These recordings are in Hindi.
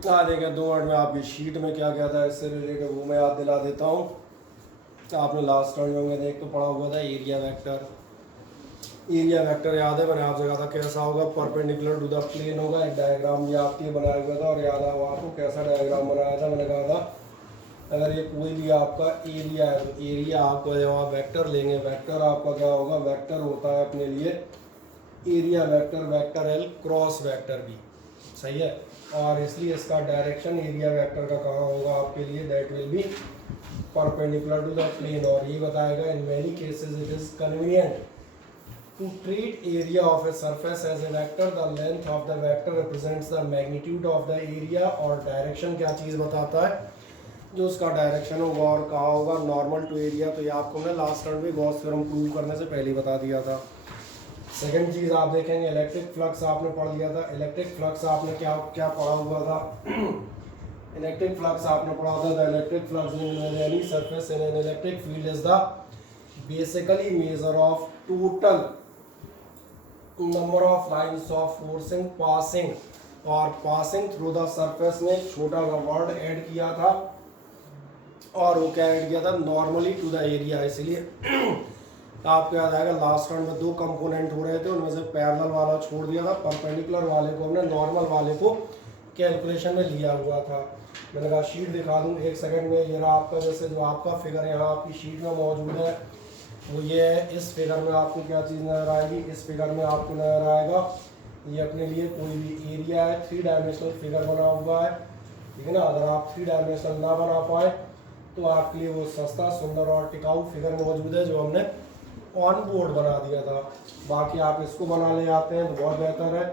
देखें 2 मिनट में आपकी शीट में क्या क्या था इससे रिलेटेड वो मैं याद दिला देता हूँ। तो आपने लास्ट टर्म में मैंने एक तो पढ़ा हुआ था एरिया वेक्टर। एरिया वेक्टर याद है मैंने आपसे कहा था कैसा होगा, परपेंडिकुलर टू द प्लेन होगा। एक डायग्राम भी आपके लिए बनाया हुआ था और याद है आपको कैसा डायग्राम बनाया था। मैंने कहा था अगर ये कोई भी आपका एरिया है तो एरिया आपको जब आप वेक्टर लेंगे, वेक्टर आपका क्या होगा, वेक्टर होता है अपने लिए area vector, vector L cross vector भी सही है। और इसलिए इसका डायरेक्शन एरिया वेक्टर का कहाँ होगा आपके लिए, that will be perpendicular to the plane. और ये बताएगा in many cases it is convenient to treat area of a surface as a vector, the length of the vector represents the magnitude of the area। और डायरेक्शन क्या चीज़ बताता है, जो उसका डायरेक्शन होगा और कहाँ होगा, नॉर्मल टू एरिया। तो ये आपको मैं लास्ट राउंड में गॉस थ्योरम प्रूव करने से पहले ही बता दिया था। सेकंड चीज़ आप देखेंगे इलेक्ट्रिक फ्लक्स आपने पढ़ लिया था। इलेक्ट्रिक फ्लक्स आपने क्या क्या पढ़ा हुआ था इलेक्ट्रिक फ्लक्स आपने पढ़ा था the electric flux in any surface in an electric field is the basically measure of total number of lines of forcing passing. और पासिंग थ्रू द सरफेस में छोटा सा वर्ड ऐड किया था और वो क्या ऐड किया था, नॉर्मली टू द एरिया। इसलिए आपको याद आएगा लास्ट राउंड में 2 कंपोनेंट हो रहे थे, उनमें से पैरेलल वाला छोड़ दिया था, परपेंडिकुलर वाले को हमने नॉर्मल वाले को कैलकुलेशन में लिया हुआ था। मैंने कहा शीट दिखा दूँ एक सेकंड में। ये रहा आपका, जैसे जो आपका फिगर यहाँ आपकी शीट में मौजूद है वो ये है। इस फिगर में आपको क्या चीज़ नजर आएगी, इस फिगर में आपको नजर आएगा ये अपने लिए कोई भी एरिया है, 3 डायमेंशनल फिगर बना हुआ है, ठीक है ना। अगर आप 3 डायमेंशनल ना बना पाए तो आपके लिए वो सस्ता सुंदर और टिकाऊ फिगर मौजूद है जो हमने ऑन बोर्ड बना दिया था। बाकी आप इसको बना ले आते हैं तो बहुत बेहतर है।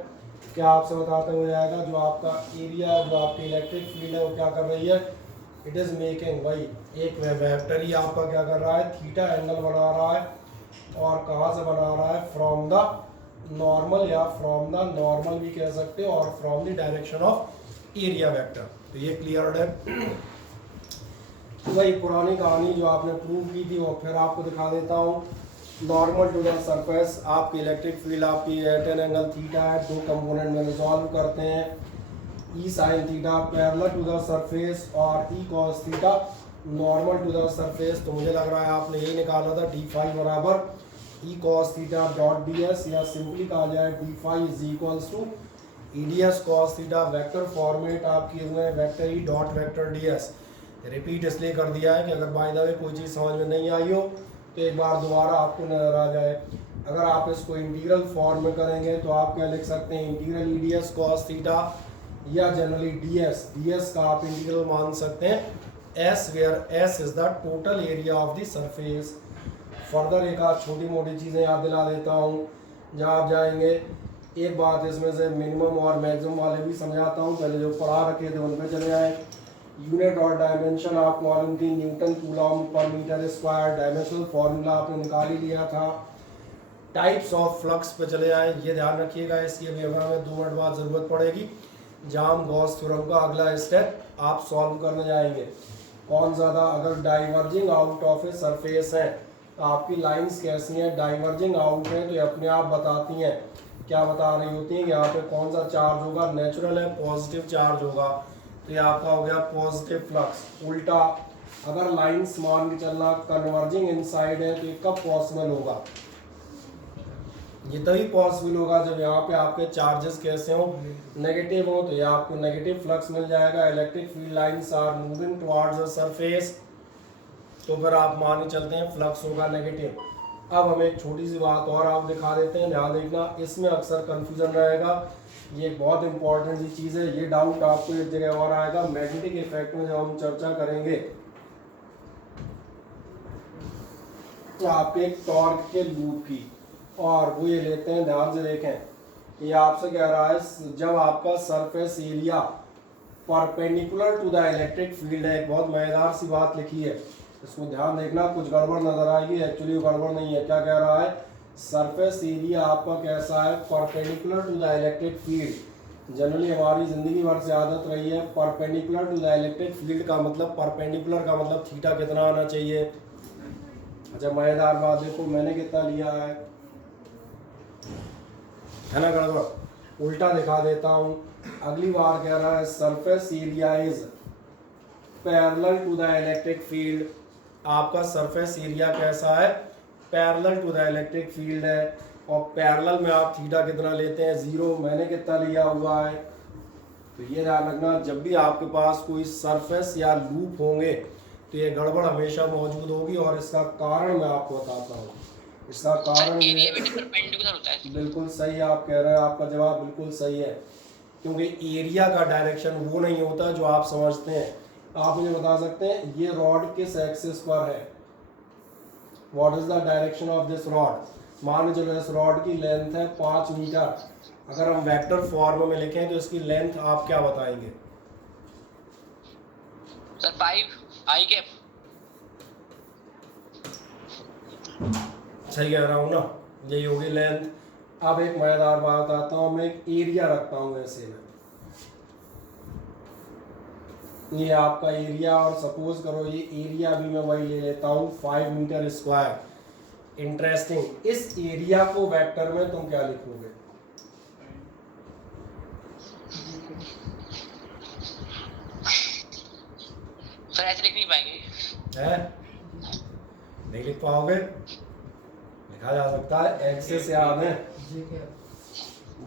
क्या आपसे बताते हुए जाएगा, जो आपका एरिया है, जो आपकी इलेक्ट्रिक फील्ड है वो क्या कर रही है, इट इज़ मेकिंग भाई एक वेक्टर ही आपका क्या कर रहा है, थीटा एंगल बना रहा है। और कहाँ से बना रहा है, फ्रॉम द नॉर्मल, या फ्रॉम द नॉर्मल भी कह सकते हो, और from the direction of area vector. तो ये क्लियर है। तो भाई पुरानी कहानी जो आपने प्रूव की थी वो फिर आपको दिखा देता हूँ। नॉर्मल टू द सरफेस आपकी इलेक्ट्रिक फील्ड आपकी एट एन एंगल थीटा है, 2 कंपोनेंट में रिजॉल्व करते हैं। E sine theta parallel to the surface और E cos theta normal to the surface. तो मुझे लग रहा है आपने यही निकाला था, डी फाई बराबर E cos theta dot D S, या सिंपली कहा जाए D phi is equals to E D S cos theta. Vector format आप किए हुए हैं vector E dot vector D S. Repeat इसलिए कर दिया है कि अगर बाय द वे कोई चीज़ समझ में नहीं आई हो तो एक बार दोबारा आपको नजर आ जाए। अगर आप इसको इंटीग्रल फॉर्म में करेंगे तो आप क्या लिख सकते हैं, integral E D S cos theta, या जनरली डी एस का आप इंटीग्रल मान सकते हैं S, where S is the total area of the surface. Further एक आध छोटी मोटी चीज़ें याद दिला देता हूँ जहाँ आप जाएंगे। एक बात इसमें से मिनिमम और मैक्सिमम वाले भी समझाता हूँ, पहले जो पढ़ा रखे थे उन पर चले जाएँ। यूनिट और डायमेंशन आपको मालूम थी, न्यूटन कूलॉम पर मीटर स्क्वायर। डायमेंशनल फॉर्मूला आपने निकाल ही लिया था। टाइप्स ऑफ फ्लक्स पे चले आए, ये ध्यान रखिएगा, इसकी अभी अगर हमें 2 मिनट बाद ज़रूरत पड़ेगी जहाँ हम गॉस थ्योरम का अगला स्टेप आप सॉल्व करने जाएंगे। कौन ज़्यादा, अगर diverging out of a surface है तो आपकी लाइंस कैसी हैं, डाइवर्जिंग आउट है तो ये अपने आप बताती हैं, क्या बता रही होती हैं, यहाँ पे कौन सा चार्ज होगा, नेचुरल है पॉजिटिव चार्ज होगा तो ये आपका हो गया पॉजिटिव फ्लक्स। उल्टा अगर लाइंस मान के चलना कन्वर्जिंग इनसाइड है तो ये कब पॉसिबल होगा, ये तभी पॉसिबल होगा जब यहाँ पे आपके चार्जेस कैसे हो, नेगेटिव हो, तो ये आपको नेगेटिव फ्लक्स मिल जाएगा। Electric field lines are moving towards the surface, तो फिर आप मान के चलते हैं फ्लक्स होगा नेगेटिव। अब हमें एक छोटी सी बात और आप दिखा देते हैं, ध्यान देखना, इसमें अक्सर कंफ्यूजन रहेगा, ये बहुत इंपॉर्टेंट सी चीज़ है। ये डाउट आपको एक जगह और आएगा मैग्नेटिक इफेक्ट में, जब हम चर्चा करेंगे तो आपके एक टॉर्क के लूप की, और वो ये लेते हैं, ध्यान से देखें, ये आपसे कह रहा है जब आपका surface area perpendicular to the electric field है। एक बहुत मजेदार सी बात लिखी है, इसको ध्यान देखना, कुछ गड़बड़ नजर आएगी, एक्चुअली गड़बड़ नहीं है। क्या कह रहा है, सरफेस एरिया आपका कैसा है, perpendicular to the electric field. Generally हमारी जिंदगी भर से आदत रही है perpendicular to the electric field का मतलब, परपेंडिकुलर का मतलब थीटा कितना आना चाहिए। अच्छा मजेदार बात देखो, मैंने कितना लिया है ना गड़बड़, उल्टा दिखा देता हूँ। अगली बार कह रहा है surface area is parallel to the electric field. आपका सरफेस एरिया कैसा है? Parallel to the electric field है। और पैरेलल में आप थीटा कितना लेते हैं? 0। मैंने कितना लिया हुआ है? तो ये ध्यान रखना, जब भी आपके पास कोई सरफेस या लूप होंगे तो ये गड़बड़ हमेशा मौजूद होगी, और इसका कारण मैं आपको बताता हूँ। इसका कारण ये बिल्कुल सही है, आप कह रहे हैं, आपका जवाब बिल्कुल सही है, क्योंकि एरिया का डायरेक्शन वो नहीं होता जो आप समझते हैं। आप मुझे बता सकते हैं ये रॉड किस एक्सिस पर है? What is the direction of this rod? मान चलो इस रॉड की लेंथ है 5 मीटर। अगर हम वेक्टर फॉर्म में लिखें तो इसकी लेंथ आप क्या बताएंगे? सर 5 आई कैप। सही कह रहा हूँ ना? यही होगी लेंथ। अब एक मजेदार बात आता हूँ, मैं एक एरिया रखता हूँ ऐसे में, ये आपका एरिया, और सपोज करो ये एरिया भी मैं वही ले लेता हूँ 5 मीटर स्क्वायर। इंटरेस्टिंग, इस एरिया को वेक्टर में तुम क्या लिखोगे? सर ऐसे लिख नहीं पाएंगे। है? नहीं लिख पाओगे? लिखा जा सकता है, एक्सेस याद है,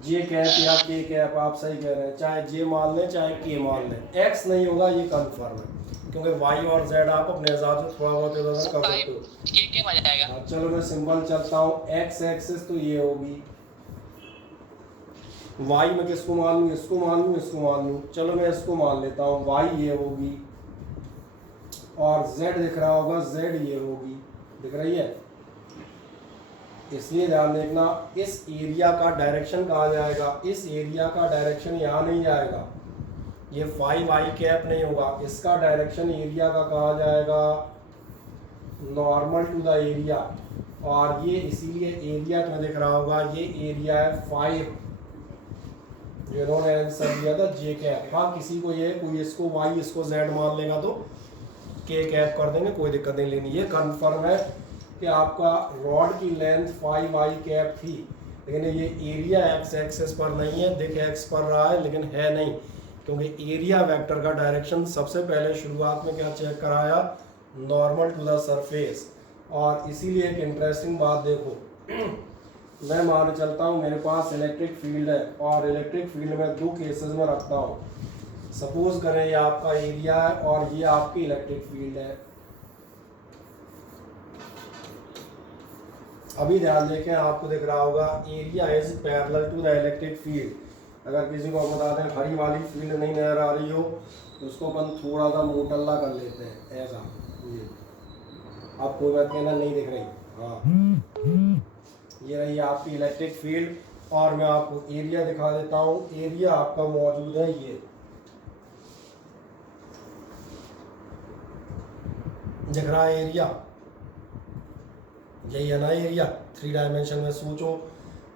जे कैप या के कैप, आप सही कह रहे हैं। चाहे जे मान लें चाहे के मान लें, एक्स नहीं होगा, ये कंफर्म है, क्योंकि वाई और जेड आप अपने हिसाब से थोड़ा बहुत इधर कर सकते हो। के आ जाएगा। चलो मैं सिंपल चलता हूँ, एक्स एक्सिस तो ये होगी, वाई में किसको मान लूँ? इसको मान लूँ, इसको मान लूँ। चलो मैं इसको मान लेता हूँ, वाई ये होगी, और जेड दिख रहा होगा, जेड ये होगी, दिख रही है? इसलिए ध्यान देखना, इस एरिया का डायरेक्शन कहाँ जाएगा? इस एरिया का डायरेक्शन यहाँ नहीं जाएगा, ये 5 आई कैप नहीं होगा, इसका डायरेक्शन एरिया का कहाँ जाएगा? Normal to the area. और ये इसीलिए एरिया तुम्हें दिख रहा होगा, ये एरिया है 5, जिन्होंने आंसर दिया था जे कैप। हाँ, किसी को ये, कोई इसको वाई इसको जेड मान लेगा तो के कैप कर देंगे, कोई दिक्कत नहीं लेनी। ये कंफर्म है कि आपका रॉड की लेंथ 5 आई कैप थी, लेकिन ये एरिया एक्स एक्सिस पर नहीं है, दिख एक्स पर रहा है लेकिन है नहीं, क्योंकि एरिया वेक्टर का डायरेक्शन सबसे पहले शुरुआत में क्या चेक कराया? Normal to the surface. और इसीलिए एक इंटरेस्टिंग बात देखो, मैं मान चलता हूँ मेरे पास इलेक्ट्रिक फील्ड है, और इलेक्ट्रिक फील्ड में 2 केसेस में रखता हूँ। सपोज करें ये आपका एरिया है और ये आपकी इलेक्ट्रिक फील्ड है। अभी ध्यान देखें, आपको दिख रहा होगा area is parallel to the electric field. अगर किसी को हम बता दें हरी वाली फील्ड नहीं नजर आ रही हो तो उसको अपन थोड़ा सा मोटल्ला कर लेते हैं, ऐसा। ये आप कोई बात कहना नहीं दिख रही, हाँ, ये रही आपकी इलेक्ट्रिक फील्ड। और मैं आपको एरिया दिखा देता हूँ, एरिया आपका मौजूद है, ये दिख रहा है एरिया, यही है ना एरिया। 3 डायमेंशन में सोचो,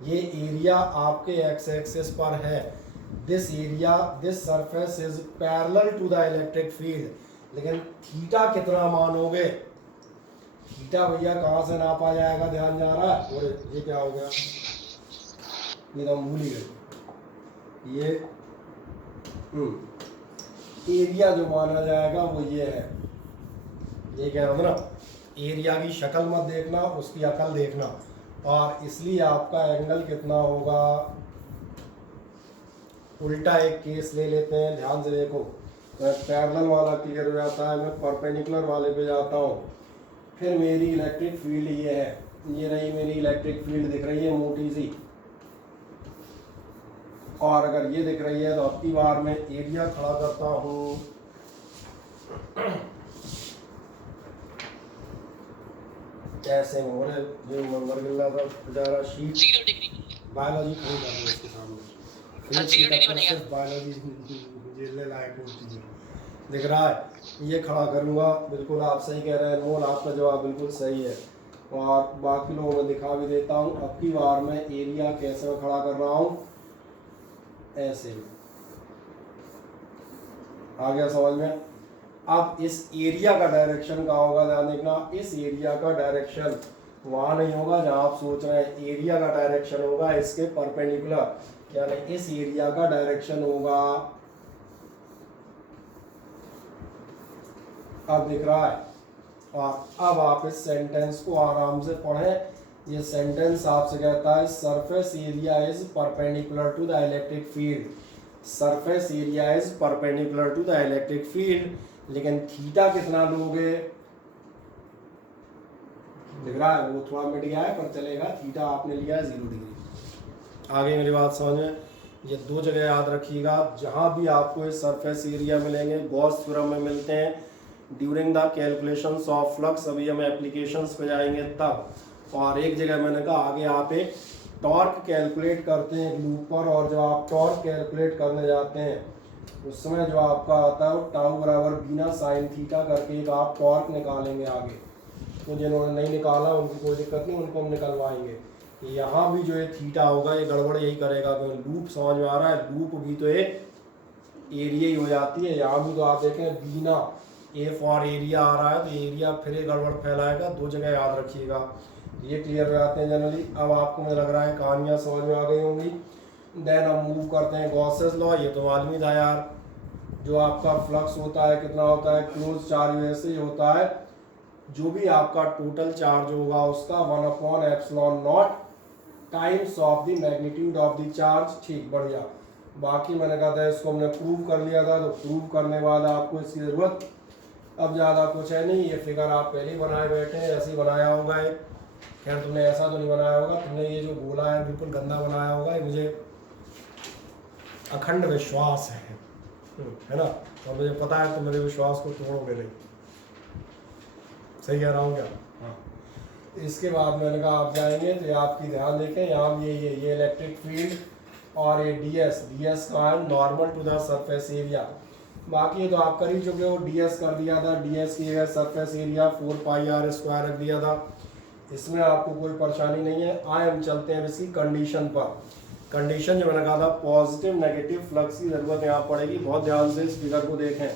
ये एरिया आपके एक्स एक्सिस पर है। This area, this surface is parallel to the electric field. लेकिन थीटा कितना मानोगे? थीटा भैया कहाँ से नापा जाएगा? ध्यान जा रहा है? और ये क्या हो गया, ये तो भूल ही गए। ये एरिया जो माना जाएगा वो ये है, ये कह रहा था ना, एरिया की शक्ल मत देखना, उसकी अकल देखना। और इसलिए आपका एंगल कितना होगा? उल्टा एक केस ले लेते हैं, ध्यान से देखो, तो पैरेलल वाला क्लियर हो जाता है, मैं परपेंडिकुलर वाले पे जाता हूँ। फिर मेरी इलेक्ट्रिक फील्ड ये है, ये रही मेरी इलेक्ट्रिक फील्ड, दिख रही है मोटी सी। और अगर ये दिख रही है तो अब की बार मैं एरिया खड़ा करता हूँ, कैसे मोड़े जो नंबर गिल्ला था बेचारा, शीट 0 डिग्री बायोलॉजी खड़ी कर दो इसके सामने, सर 0 डिग्री बनेगा। सिर्फ बायोलॉजी झेलने लायक होती है। दिख रहा है? ये खड़ा करूँगा, बिल्कुल आप सही कह रहे हैं अनमोल, आपका जवाब बिल्कुल सही है। और बाकी लोगों को दिखा भी देता हूँ। अब की बार मैं एरिया कैसे मैं खड़ा कर रहा हूँ, ऐसे आ गया समझ में? अब इस एरिया का डायरेक्शन कहाँ होगा? ध्यान देखना, इस एरिया का डायरेक्शन वहाँ नहीं होगा जहाँ आप सोच रहे हैं। एरिया का डायरेक्शन होगा इसके परपेंडिकुलर, यानी इस एरिया का डायरेक्शन होगा, अब दिख रहा है। और अब आप इस सेंटेंस को आराम से पढ़ें। ये सेंटेंस आपसे कहता है surface area is perpendicular to the electric field, surface area is perpendicular to the electric field. लेकिन थीटा कितना लोगे, दिख रहा है वो थोड़ा मिट गया है पर चलेगा, थीटा आपने लिया है 0 डिग्री। आगे मेरी बात समझ में, ये 2 जगह याद रखिएगा जहां भी आपको इस सरफेस एरिया मिलेंगे, गॉस थ्योरम में मिलते हैं during the calculations of flux, अभी हम एप्लीकेशंस पे जाएंगे तब। और एक जगह मैंने कहा आगे आप एक टॉर्क कैलकुलेट करते हैं लूप पर, और जब आप टॉर्क कैलकुलेट करने जाते हैं उस समय जो आपका आता है वो टाउ बराबर बीना साइन थीटा करके एक आप टॉर्क निकालेंगे आगे। तो जिन्होंने नहीं निकाला उनकी कोई दिक्कत नहीं, उनको हम निकलवाएंगे। यहाँ भी जो है थीटा होगा, ये गड़बड़ यही करेगा कि लूप समझ में आ रहा है, लूप भी तो एक एरिया ही हो जाती है। यहाँ भी तो आप देखें बीना ए फॉर एरिया आ रहा है, तो एरिया फिर एक गड़बड़ फैलाएगा, 2 जगह याद रखिएगा। ये क्लियर हो जाते हैं जनरली। अब आपको मुझे लग रहा है कहानियाँ समझ में आ गई होंगी। देन हम मूव करते हैं गॉसेस लॉ, ये तो मालूम ही था यार। जो आपका फ्लक्स होता है कितना होता है, क्लोज चार्ज वैसे ही होता है, जो भी आपका टोटल चार्ज होगा उसका 1/ε0 times of the magnitude of the charge. ठीक, बढ़िया। बाकी मैंने कहा था इसको हमने प्रूव कर लिया था, तो प्रूव करने के बाद आपको इसकी ज़रूरत अब ज़्यादा कुछ है नहीं। ये फिगर आप पहले ही बनाए बैठे हैं, ऐसे ही बनाया होगा ये। खैर तुमने ऐसा तो नहीं बनाया होगा, तुमने ये जो गोला है बिल्कुल गंदा बनाया होगा, ये मुझे अखंड विश्वास है ना। और मुझे पता है तुम मेरे विश्वास को तोड़ोगे नहीं। सही कह रहा हूँ क्या? हाँ। इसके बाद मैंने कहा आप जाएंगे तो आपकी ध्यान देखें, यहाँ भी ये इलेक्ट्रिक फील्ड और ये ds का है normal to the surface area. बाकी ये तो आप कर ही चुके हो, ds कर दिया था, ds की जगह सरफेस एरिया 4πr² रख दिया था, इसमें आपको कोई परेशानी नहीं है। आए हम चलते हैं इसकी कंडीशन पर। कंडीशन जो मैंने कहा था पॉजिटिव नेगेटिव फ्लक्स की ज़रूरत यहाँ पड़ेगी। बहुत ध्यान से इस फिगर को देखें,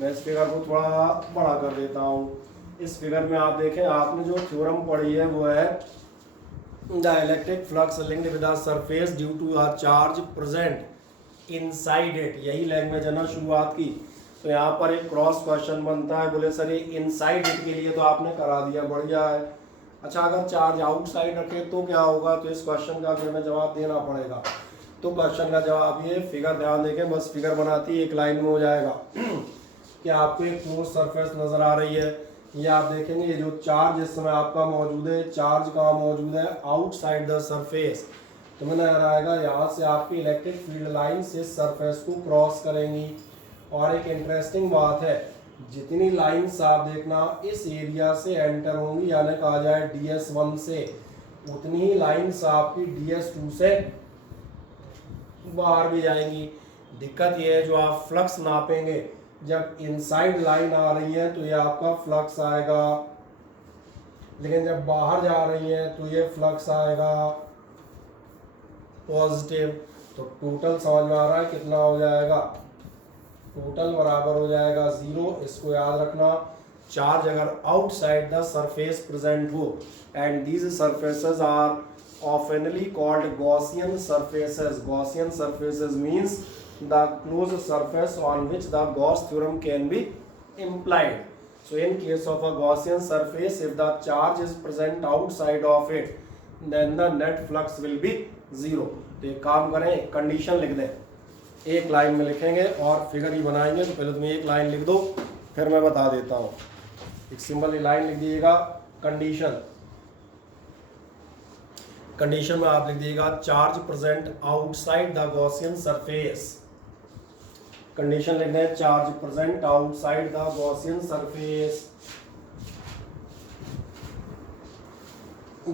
मैं इस फिगर को थोड़ा बड़ा कर देता हूँ। इस फिगर में आप देखें, आपने जो थ्योरम पढ़ी है वो है the electric flux linked with the surface due to a charge present inside it, यही लैंग्वेज है ना शुरुआत की। तो यहाँ पर एक क्रॉस क्वेश्चन बनता है, बोले सर ये इनसाइड इट के लिए तो आपने करा दिया, बढ़िया है। अच्छा अगर चार्ज आउटसाइड रखे तो क्या होगा, तो इस क्वेश्चन का फिर हमें जवाब देना पड़ेगा। तो क्वेश्चन का जवाब ये, फिगर ध्यान देखें, बस फिगर बनाती एक लाइन में हो जाएगा कि आपको एक क्लोज सरफेस नजर आ रही है। ये आप देखेंगे ये जो चार्ज इस समय आपका मौजूद है, चार्ज कहाँ मौजूद है, आउटसाइड द सरफेस। तो मैंने आएगा यहाँ से आपकी इलेक्ट्रिक फील्ड लाइन्स इस सरफेस को क्रॉस करेंगी। और एक इंटरेस्टिंग बात है, जितनी लाइन्स आप देखना इस एरिया से एंटर होंगी, यानी कहा जाए ds1 से, उतनी ही लाइन्स आपकी ds2 से बाहर भी जाएंगी। दिक्कत ये है जो आप फ्लक्स नापेंगे, जब इनसाइड लाइन आ रही है तो ये आपका फ्लक्स आएगा, लेकिन जब बाहर जा रही है तो ये फ्लक्स आएगा पॉजिटिव। तो टोटल समझ में आ रहा है कितना हो जाएगा, टोटल बराबर हो जाएगा 0। इसको याद रखना, चार्ज अगर आउटसाइड द सरफेस प्रेजेंट हो, and these surfaces are oftenly called Gaussian surfaces. Gaussian surfaces means the closed surface on which the Gauss theorem can be implied. So in case of a Gaussian surface, if the charge is present outside of it, then the net flux will be 0. तो एक काम करें, कंडीशन लिख दें, एक लाइन में लिखेंगे और फिगर ही बनाएंगे। तो पहले तुम एक लाइन लिख दो, फिर मैं बता देता हूँ। एक सिंपल लाइन लिख दीजिएगा कंडीशन। कंडीशन में आप लिख दीजिएगा charge present outside the Gaussian surface. Condition लिख दें charge present outside the Gaussian surface,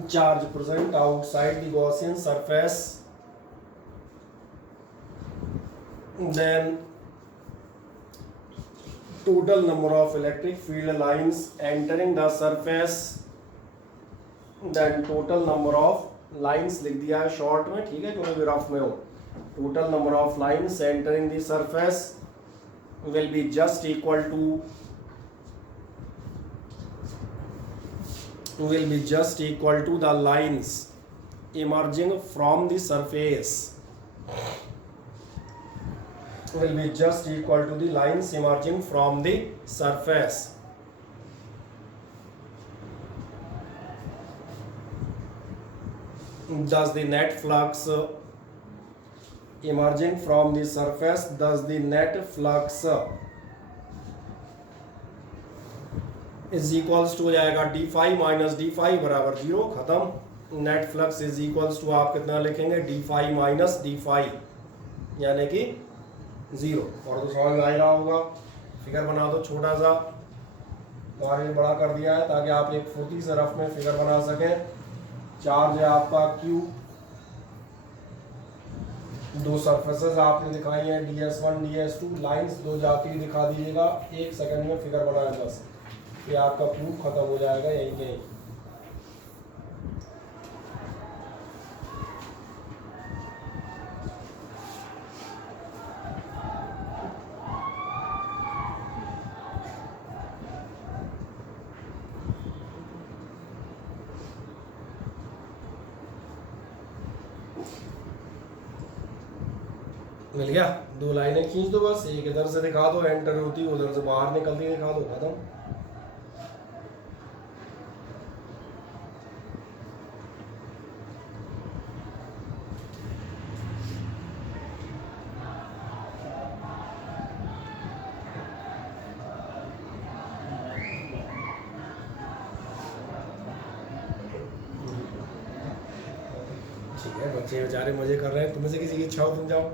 charge present outside the Gaussian surface, then total number of electric field lines entering the surface, then total number of lines लिख दिया है शॉर्ट में, ठीक है, क्योंकि रफ में हो। total number of lines entering the surface will be just equal to the lines emerging from the surface, will be just equal to the lines emerging from the surface. Thus the net flux emerging from the surface, thus the net flux is equals to हो जाएगा D phi minus D phi बराबर जीरो, खत्म। Net flux is equals to आप कितना लिखेंगे, D phi minus D phi, यानी कि जीरो। और तो समझ में आ ही रहा होगा। फिगर बना दो छोटा सा, और ये बड़ा कर दिया है ताकि आप एक फुर्ती से रफ में फिगर बना सकें। चार्ज है आपका क्यू, दो सरफेसेस आपने दिखाई हैं ds1 ds2, लाइंस दो जाती हुई दिखा दीजिएगा। 1 सेकंड में फिगर बनाया बस, ये आपका प्रूफ खत्म हो जाएगा यहीं कहीं। मिल गया, दो लाइनें खींच दो बस, एक इधर से दिखा दो एंटर होती, उधर से बाहर निकलती दिखा दो, खत्म। ठीक है, बच्चे बेचारे मजे कर रहे हैं, तुम्हें से किसी की इच्छा हो तुम जाओ।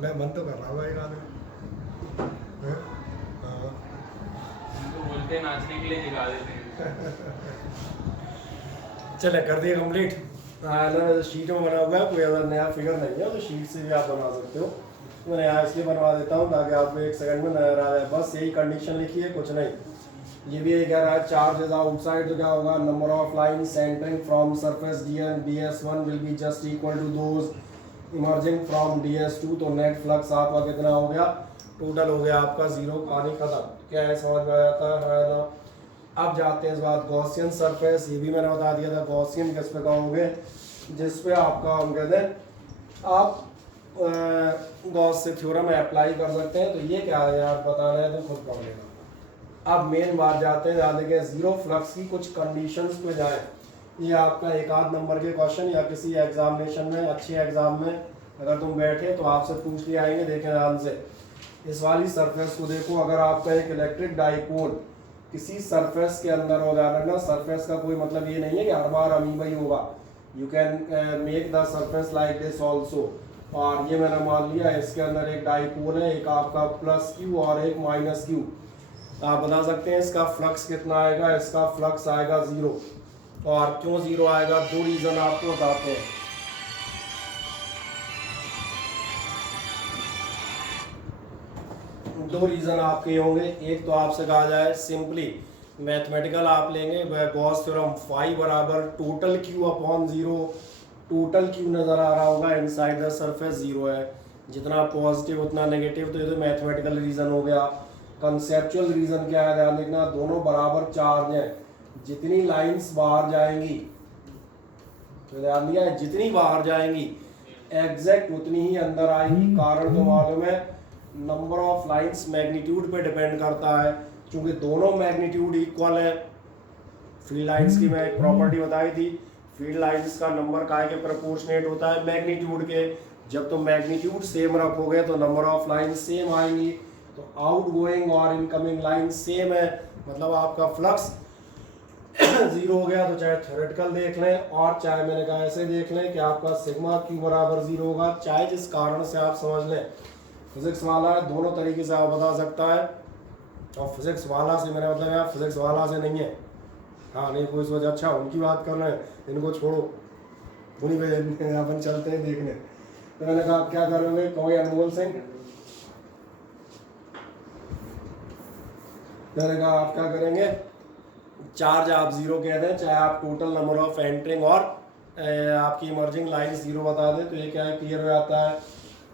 मैं मन तो कर रहा हूँ एक आदमी। तो बोलते हैं नाचने के लिए सिखा देते हैं। चले कर दिए कंप्लीट। ना शीट में बना हुआ है, कोई अगर नया फिगर नहीं है तो शीट से भी आप बना सकते हो। मैं यहाँ इसलिए बनवा देता हूँ ताकि आपको 1 सेकंड में नजर आ जाए, बस यही कंडीशन लिखी है, कुछ नहीं। ये भी ये कह रहा है चार्ज इज आउटसाइड, तो क्या होगा, number of lines entering from surface ds1 will be just equal to those emerging from ds2। तो नेट फ्लक्स आपका कितना हो गया, टोटल हो गया आपका 0, कहानी खत्म। क्या है, समझ में आ जाता है ना। अब जाते हैं इस बात गॉसियन सरफेस, ये भी मैंने बता दिया था। गॉसियन किस पे कहोगे, जिस पे आपका हम कहते हैं आप गॉस से थ्योरम अप्लाई कर सकते हैं। तो ये क्या है यार, बताना है तो खुद पढ़ लेना। अब मेन बात जाते हैं, ध्यान देंगे जीरो फ्लक्स की कुछ कंडीशंस पे जाए। ये आपका 1 आध नंबर के क्वेश्चन या किसी एग्जामिनेशन में, अच्छे एग्जाम में अगर तुम बैठे तो आपसे पूछ लिए आएंगे। देखें ध्यान से, इस वाली सरफेस को देखो, अगर आपका एक इलेक्ट्रिक डाइपोल किसी सरफेस के अंदर हो जाए, ना सरफेस का कोई मतलब ये नहीं है कि हर बार अमीबा ही होगा, you can make the surface like this also. और ये मैंने मान लिया इसके अंदर एक डाइपोल है, एक आपका प्लस क्यू और एक माइनस क्यू। आप बता सकते हैं इसका फ्लक्स कितना आएगा, इसका फ्लक्स आएगा 0। और क्यों 0 आएगा, 2 रीजन आपको बताते हैं। दो रीजन आपके होंगे। एक तो आपसे कहा जाए सिंपली मैथमेटिकल आप लेंगे, गॉस थ्योरम फाई बराबर total Q upon 0। Total Q नजर आ रहा होगा इनसाइड द सरफेस 0 है, जितना पॉजिटिव उतना नेगेटिव। तो ये तो मैथमेटिकल रीजन हो गया। कंसेप्चुअल रीजन क्या है, ध्यान देखना, दोनों बराबर चार्ज हैं। जितनी लाइंस बाहर जाएंगी, तो ध्यान दिया है, जितनी बाहर जाएंगी एग्जैक्ट उतनी ही अंदर आएंगी। कारण तो मालूम है, नंबर ऑफ लाइंस मैग्नीट्यूड पे डिपेंड करता है। क्योंकि दोनों मैग्नीट्यूड इक्वल है। फील्ड लाइंस की मैं एक प्रॉपर्टी बताई थी, फील्ड लाइंस का नंबर काय के प्रोपोर्शनेट होता है, मैग्नीट्यूड के। जब तुम मैग्नीट्यूड सेम रखोगे तो नंबर ऑफ लाइंस सेम आएंगी। तो आउट गोइंग और इनकमिंग लाइन सेम है, मतलब आपका फ्लक्स 0 हो गया। तो चाहे थ्योरेटिकल देख लें और चाहे मैंने कहा ऐसे देख लें कि आपका सिग्मा क्यू बराबर 0 होगा। चाहे जिस कारण से आप समझ लें, फिजिक्स वाला है, दोनों तरीके से आप बता सकता है। और फिजिक्स वाला से मेरा मतलब है फिजिक्स वाला से नहीं है। हाँ नहीं कोई सोच, अच्छा उनकी बात कर रहे हैं, इनको छोड़ो, उन्हीं पे अपन चलते हैं देखने। तो मैंने कहा आप क्या करोगे, कहोगे अनमोल सिंह, मैंने कहा आप क्या करेंगे, चार्ज आप 0 कह दें, चाहे आप टोटल नंबर ऑफ एंटरिंग और आपकी इमर्जिंग लाइन 0 बता दें, तो ये क्या है, क्लियर हो जाता है।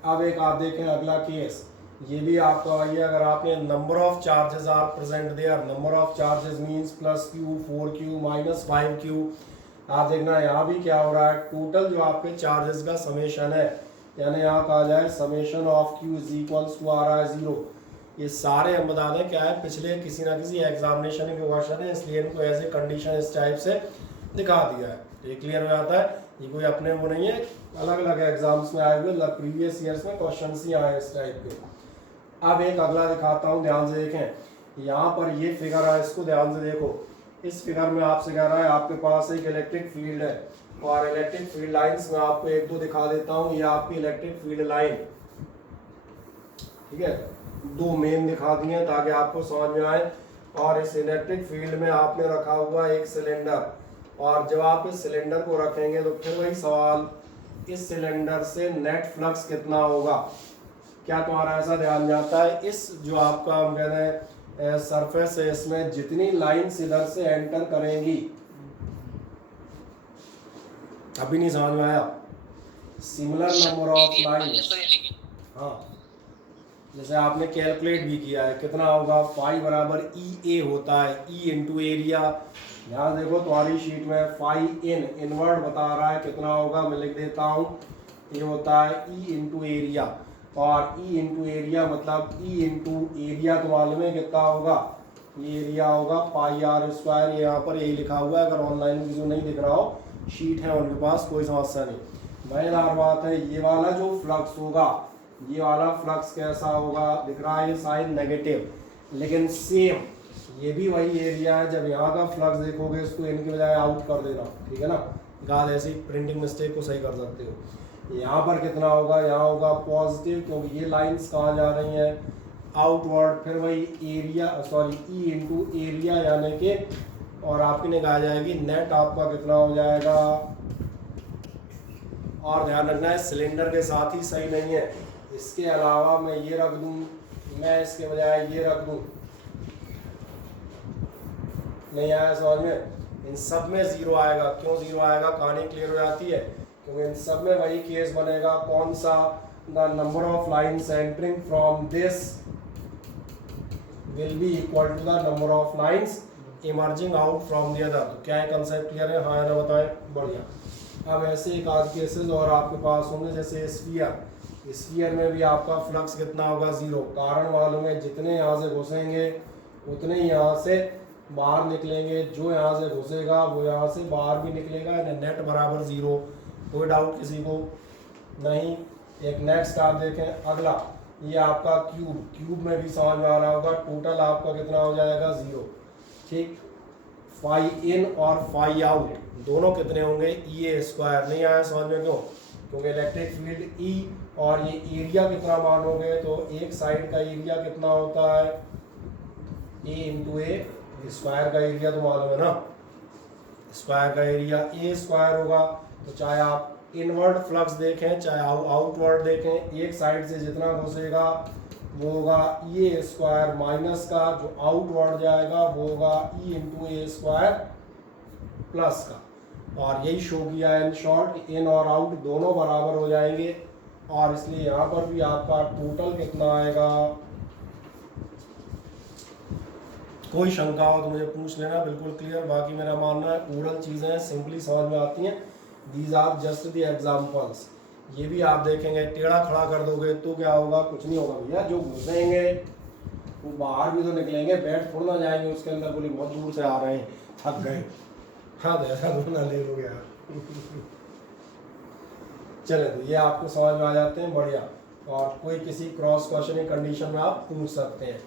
अब एक आप देखें अगला केस, ये भी आपका वही है। अगर आपने number of charges are present there, number of charges means plus Q, 4q minus 5q। आप देखना यहाँ भी क्या हो रहा है, टोटल जो आपके चार्जेस का समेशन है यानी यहाँ कहा जाए summation of Q is equals to आ रहा है 0। ये सारे हम बता दें क्या है, पिछले किसी ना किसी एग्जामिनेशन के क्वेश्चन है, इसलिए इनको ऐसे कंडीशन इस टाइप से दिखा दिया है। ये क्लियर हो जाता है, ये कोई अपने वो नहीं है, अलग अलग एग्जाम्स में आए हुए प्रीवियस ईयर्स में क्वेश्चन ही आए इस टाइप के। अब एक अगला दिखाता हूँ, ध्यान से देखें। यहाँ पर ये फिगर है, इसको ध्यान से देखो। इस फिगर में आपसे कह रहा है आपके पास एक इलेक्ट्रिक फील्ड है और इलेक्ट्रिक फील्ड लाइंस में आपको एक दो दिखा देता हूँ। ये आपकी इलेक्ट्रिक फील्ड लाइन, ठीक है, दो मेन दिखा दिए ताकि आपको समझ में आए। और इस इलेक्ट्रिक फील्ड में आपने रखा हुआ एक सिलेंडर, और जब आप इस सिलेंडर को रखेंगे तो फिर वही सवाल, इस सिलेंडर से नेट फ्लक्स कितना होगा। क्या तुम्हारा ऐसा ध्यान जाता है, इस जो आपका हम कह रहे हैं सरफेस है, इसमें जितनी लाइंस इधर से एंटर करेंगी, अभी नहीं समझ में आया, सिमिलर नंबर ऑफ लाइंस। हाँ, जैसे आपने कैलकुलेट भी किया है, कितना होगा, फाई बराबर ई ए होता है, ई इंटू एरिया। ध्यान देखो तुम्हारी शीट में फाई इन इनवर्ड बता रहा है कितना होगा, मैं लिख देता हूँ, ये होता है ई इंटू एरिया। और ई इंटू एरिया मतलब ई इंटू एरिया तो मालूम है कितना होगा, ये एरिया होगा पाई आर स्क्वायर। यहाँ पर यही लिखा हुआ है, अगर ऑनलाइन किसी को नहीं दिख रहा हो, शीट है उनके पास, कोई समस्या नहीं। मजेदार बात है, ये वाला जो फ्लक्स होगा, ये वाला फ्लक्स कैसा होगा, दिख रहा है ये साइन नेगेटिव, लेकिन सेम ये भी वही एरिया है। जब यहाँ का फ्लक्स देखोगे, इसको इनके बजाय आउट कर देना, ठीक है ना, गाल ऐसी प्रिंटिंग मिस्टेक को सही कर सकते हो। यहाँ पर कितना होगा, यहाँ होगा पॉजिटिव, क्योंकि ये लाइंस कहाँ जा रही हैं, आउटवर्ड। फिर वही area, sorry E into area यानी कि, और आपकी निकाल जाएगी नेट आपका कितना हो जाएगा। और ध्यान रखना है सिलेंडर के साथ ही सही नहीं है, इसके अलावा मैं ये रख दूं, मैं इसके बजाय ये रख दूं, नहीं आया समझ में, इन सब में 0 आएगा। क्यों 0 आएगा, कहानी क्लियर हो जाती है, क्योंकि इन सब में वही केस बनेगा। कौन सा, the number of lines entering from this will be equal to the number of lines emerging out from the other. तो क्या है, कंसेप्ट क्लियर है, हाँ है ना, बताएं, बढ़िया। अब ऐसे एक आध केसेस और आपके पास होंगे, जैसे स्फीयर। स्फीयर में भी आपका फ्लक्स कितना होगा, 0। कारण मालूम है, जितने यहाँ से घुसेंगे उतने यहाँ से बाहर निकलेंगे, जो यहाँ से घुसेगा वो यहाँ से बाहर भी निकलेगा, नेट बराबर 0। कोई डाउट किसी को नहीं। एक नेक्स्ट आप देखें अगला, ये आपका क्यूब, क्यूब में भी समझ में आ रहा होगा, टोटल आपका कितना हो जाएगा, 0, ठीक। फाई इन और फाई आउट दोनों कितने होंगे, ई ए स्क्वायर। नहीं आया समझ में, क्यों, क्योंकि इलेक्ट्रिक फील्ड ई और ये एरिया कितना मानोगे, तो एक साइड का एरिया कितना होता है, ए इंटू ए, स्क्वायर का एरिया तो मालूम है ना, स्क्वायर का एरिया ए स्क्वायर होगा। तो चाहे आप इनवर्ड फ्लक्स देखें चाहे आउटवर्ड देखें, एक साइड से जितना घुसेगा वो होगा ई ए स्क्वायर माइनस का, जो आउटवर्ड जाएगा वो होगा ई इंटू ए स्क्वायर प्लस का। और यही शो किया है इन शॉर्ट, इन और आउट दोनों बराबर हो जाएंगे। और इसलिए यहाँ पर भी आपका टोटल कितना आएगा, कोई शंका हो तो मुझे पूछ लेना, बिल्कुल क्लियर। बाकी मेरा मानना है ओरल चीज़ें हैं, सिंपली समझ में आती हैं। These are just the examples. ये भी आप देखेंगे, टेढ़ा खड़ा कर दोगे तो क्या होगा, कुछ नहीं होगा भैया, जो घुसेंगे वो बाहर भी तो निकलेंगे, बैठ थोड़ा ना जाएंगे उसके अंदर, बोले बहुत दूर से आ रहे हैं, थक गए। हाँ तो ऐसा तो ना ले लो यार। चले, तो ये आपको समझ में आ जाते हैं, बढ़िया। और कोई किसी क्रॉस क्वेश्चनिंग कंडीशन में आप पूछ सकते हैं।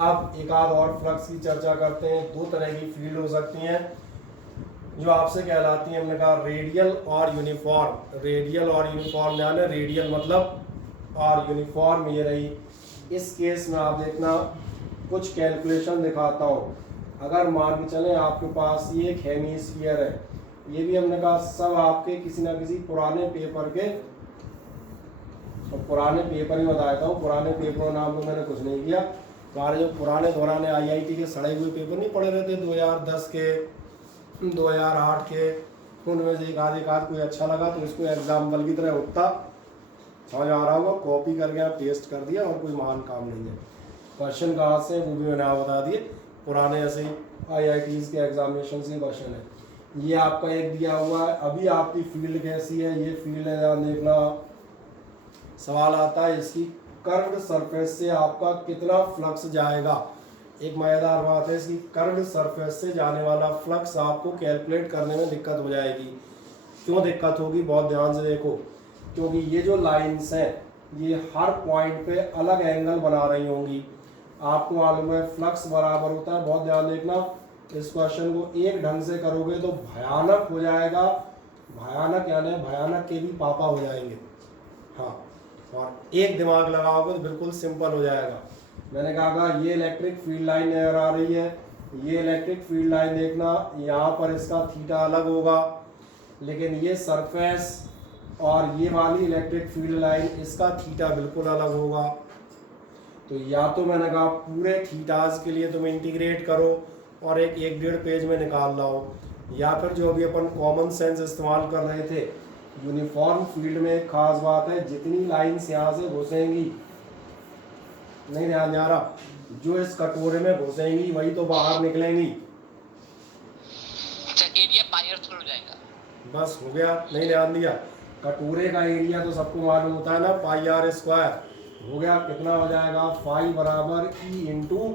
अब एक आध और फ्लक्स की चर्चा करते हैं। दो तरह की फील्ड हो सकती हैं जो आपसे कहलाती हैं, हमने कहा रेडियल और यूनिफॉर्म। रेडियल और यूनिफॉर्म ध्यान है, रेडियल मतलब और यूनिफॉर्म ये रही। इस केस में आप देखना, कुछ कैलकुलेशन दिखाता हूँ। अगर मान के चलें आपके पास ये एक हेमीस्फीयर है, ये भी हमने कहा सब आपके किसी ना किसी पुराने पेपर के, तो पुराने पेपर ही बताता हूँ, पुराने पेपरों नाम में मैंने कुछ नहीं किया। हमारे जो पुराने दौरान IIT के सड़े हुए पेपर नहीं पड़े रहते 2010 के, 2008 के, उनमें से एक आध कोई अच्छा लगा तो इसको एग्जाम्पल की तरह उठता, समझ आ रहा होगा, कॉपी करके आप पेस्ट कर दिया, और कोई महान काम नहीं है। क्वेश्चन कहाँ से वो भी मैंने आप बता दिए, पुराने ऐसे IITs के एग्जामिनेशन से क्वेश्चन है। ये आपका एक दिया हुआ है। अभी आपकी फील्ड कैसी है, ये फील्ड है, ध्यान देखना, सवाल आता है इसकी कर्व्ड सरफेस से आपका कितना फ्लक्स जाएगा। एक मजेदार बात है, इसकी कर्व्ड सरफेस से जाने वाला फ्लक्स आपको कैलकुलेट करने में दिक्कत हो जाएगी। क्यों दिक्कत होगी, बहुत ध्यान से देखो, क्योंकि ये जो लाइंस हैं ये हर पॉइंट पे अलग एंगल बना रही होंगी। आपको मालूम है फ्लक्स बराबर होता है, बहुत ध्यान देखना, इस क्वेश्चन को एक ढंग से करोगे तो भयानक हो जाएगा। भयानक यानी भयानक के भी पापा हो जाएंगे। हाँ, और एक दिमाग लगाओगे तो बिल्कुल सिंपल हो जाएगा। मैंने कहा ये इलेक्ट्रिक फील्ड लाइन नजर आ रही है, ये इलेक्ट्रिक फील्ड लाइन देखना, यहाँ पर इसका थीटा अलग होगा, लेकिन ये सरफेस और ये वाली इलेक्ट्रिक फील्ड लाइन इसका थीटा बिल्कुल अलग होगा। तो या तो मैंने कहा पूरे थीटाज के लिए तुम इंटीग्रेट करो और एक डेढ़ पेज में निकाल लाओ, या फिर जो भी अपन कॉमन सेंस इस्तेमाल कर रहे थे, यूनिफॉर्म फील्ड में एक खास बात है, जितनी लाइंस यहाँ से घुसेंगी, नहीं ध्यान आ रहा, जो इस कटोरे में घुसेंगी वही तो बाहर निकलेंगी। अच्छा, एरिया पाई आर स्क्वायर हो जाएगा। बस हो गया, नहीं ध्यान दिया। कटोरे का एरिया तो सबको मालूम होता है ना, पाई आर स्क्वायर हो गया। कितना हो जाएगा, फाई बराबर ई इंटू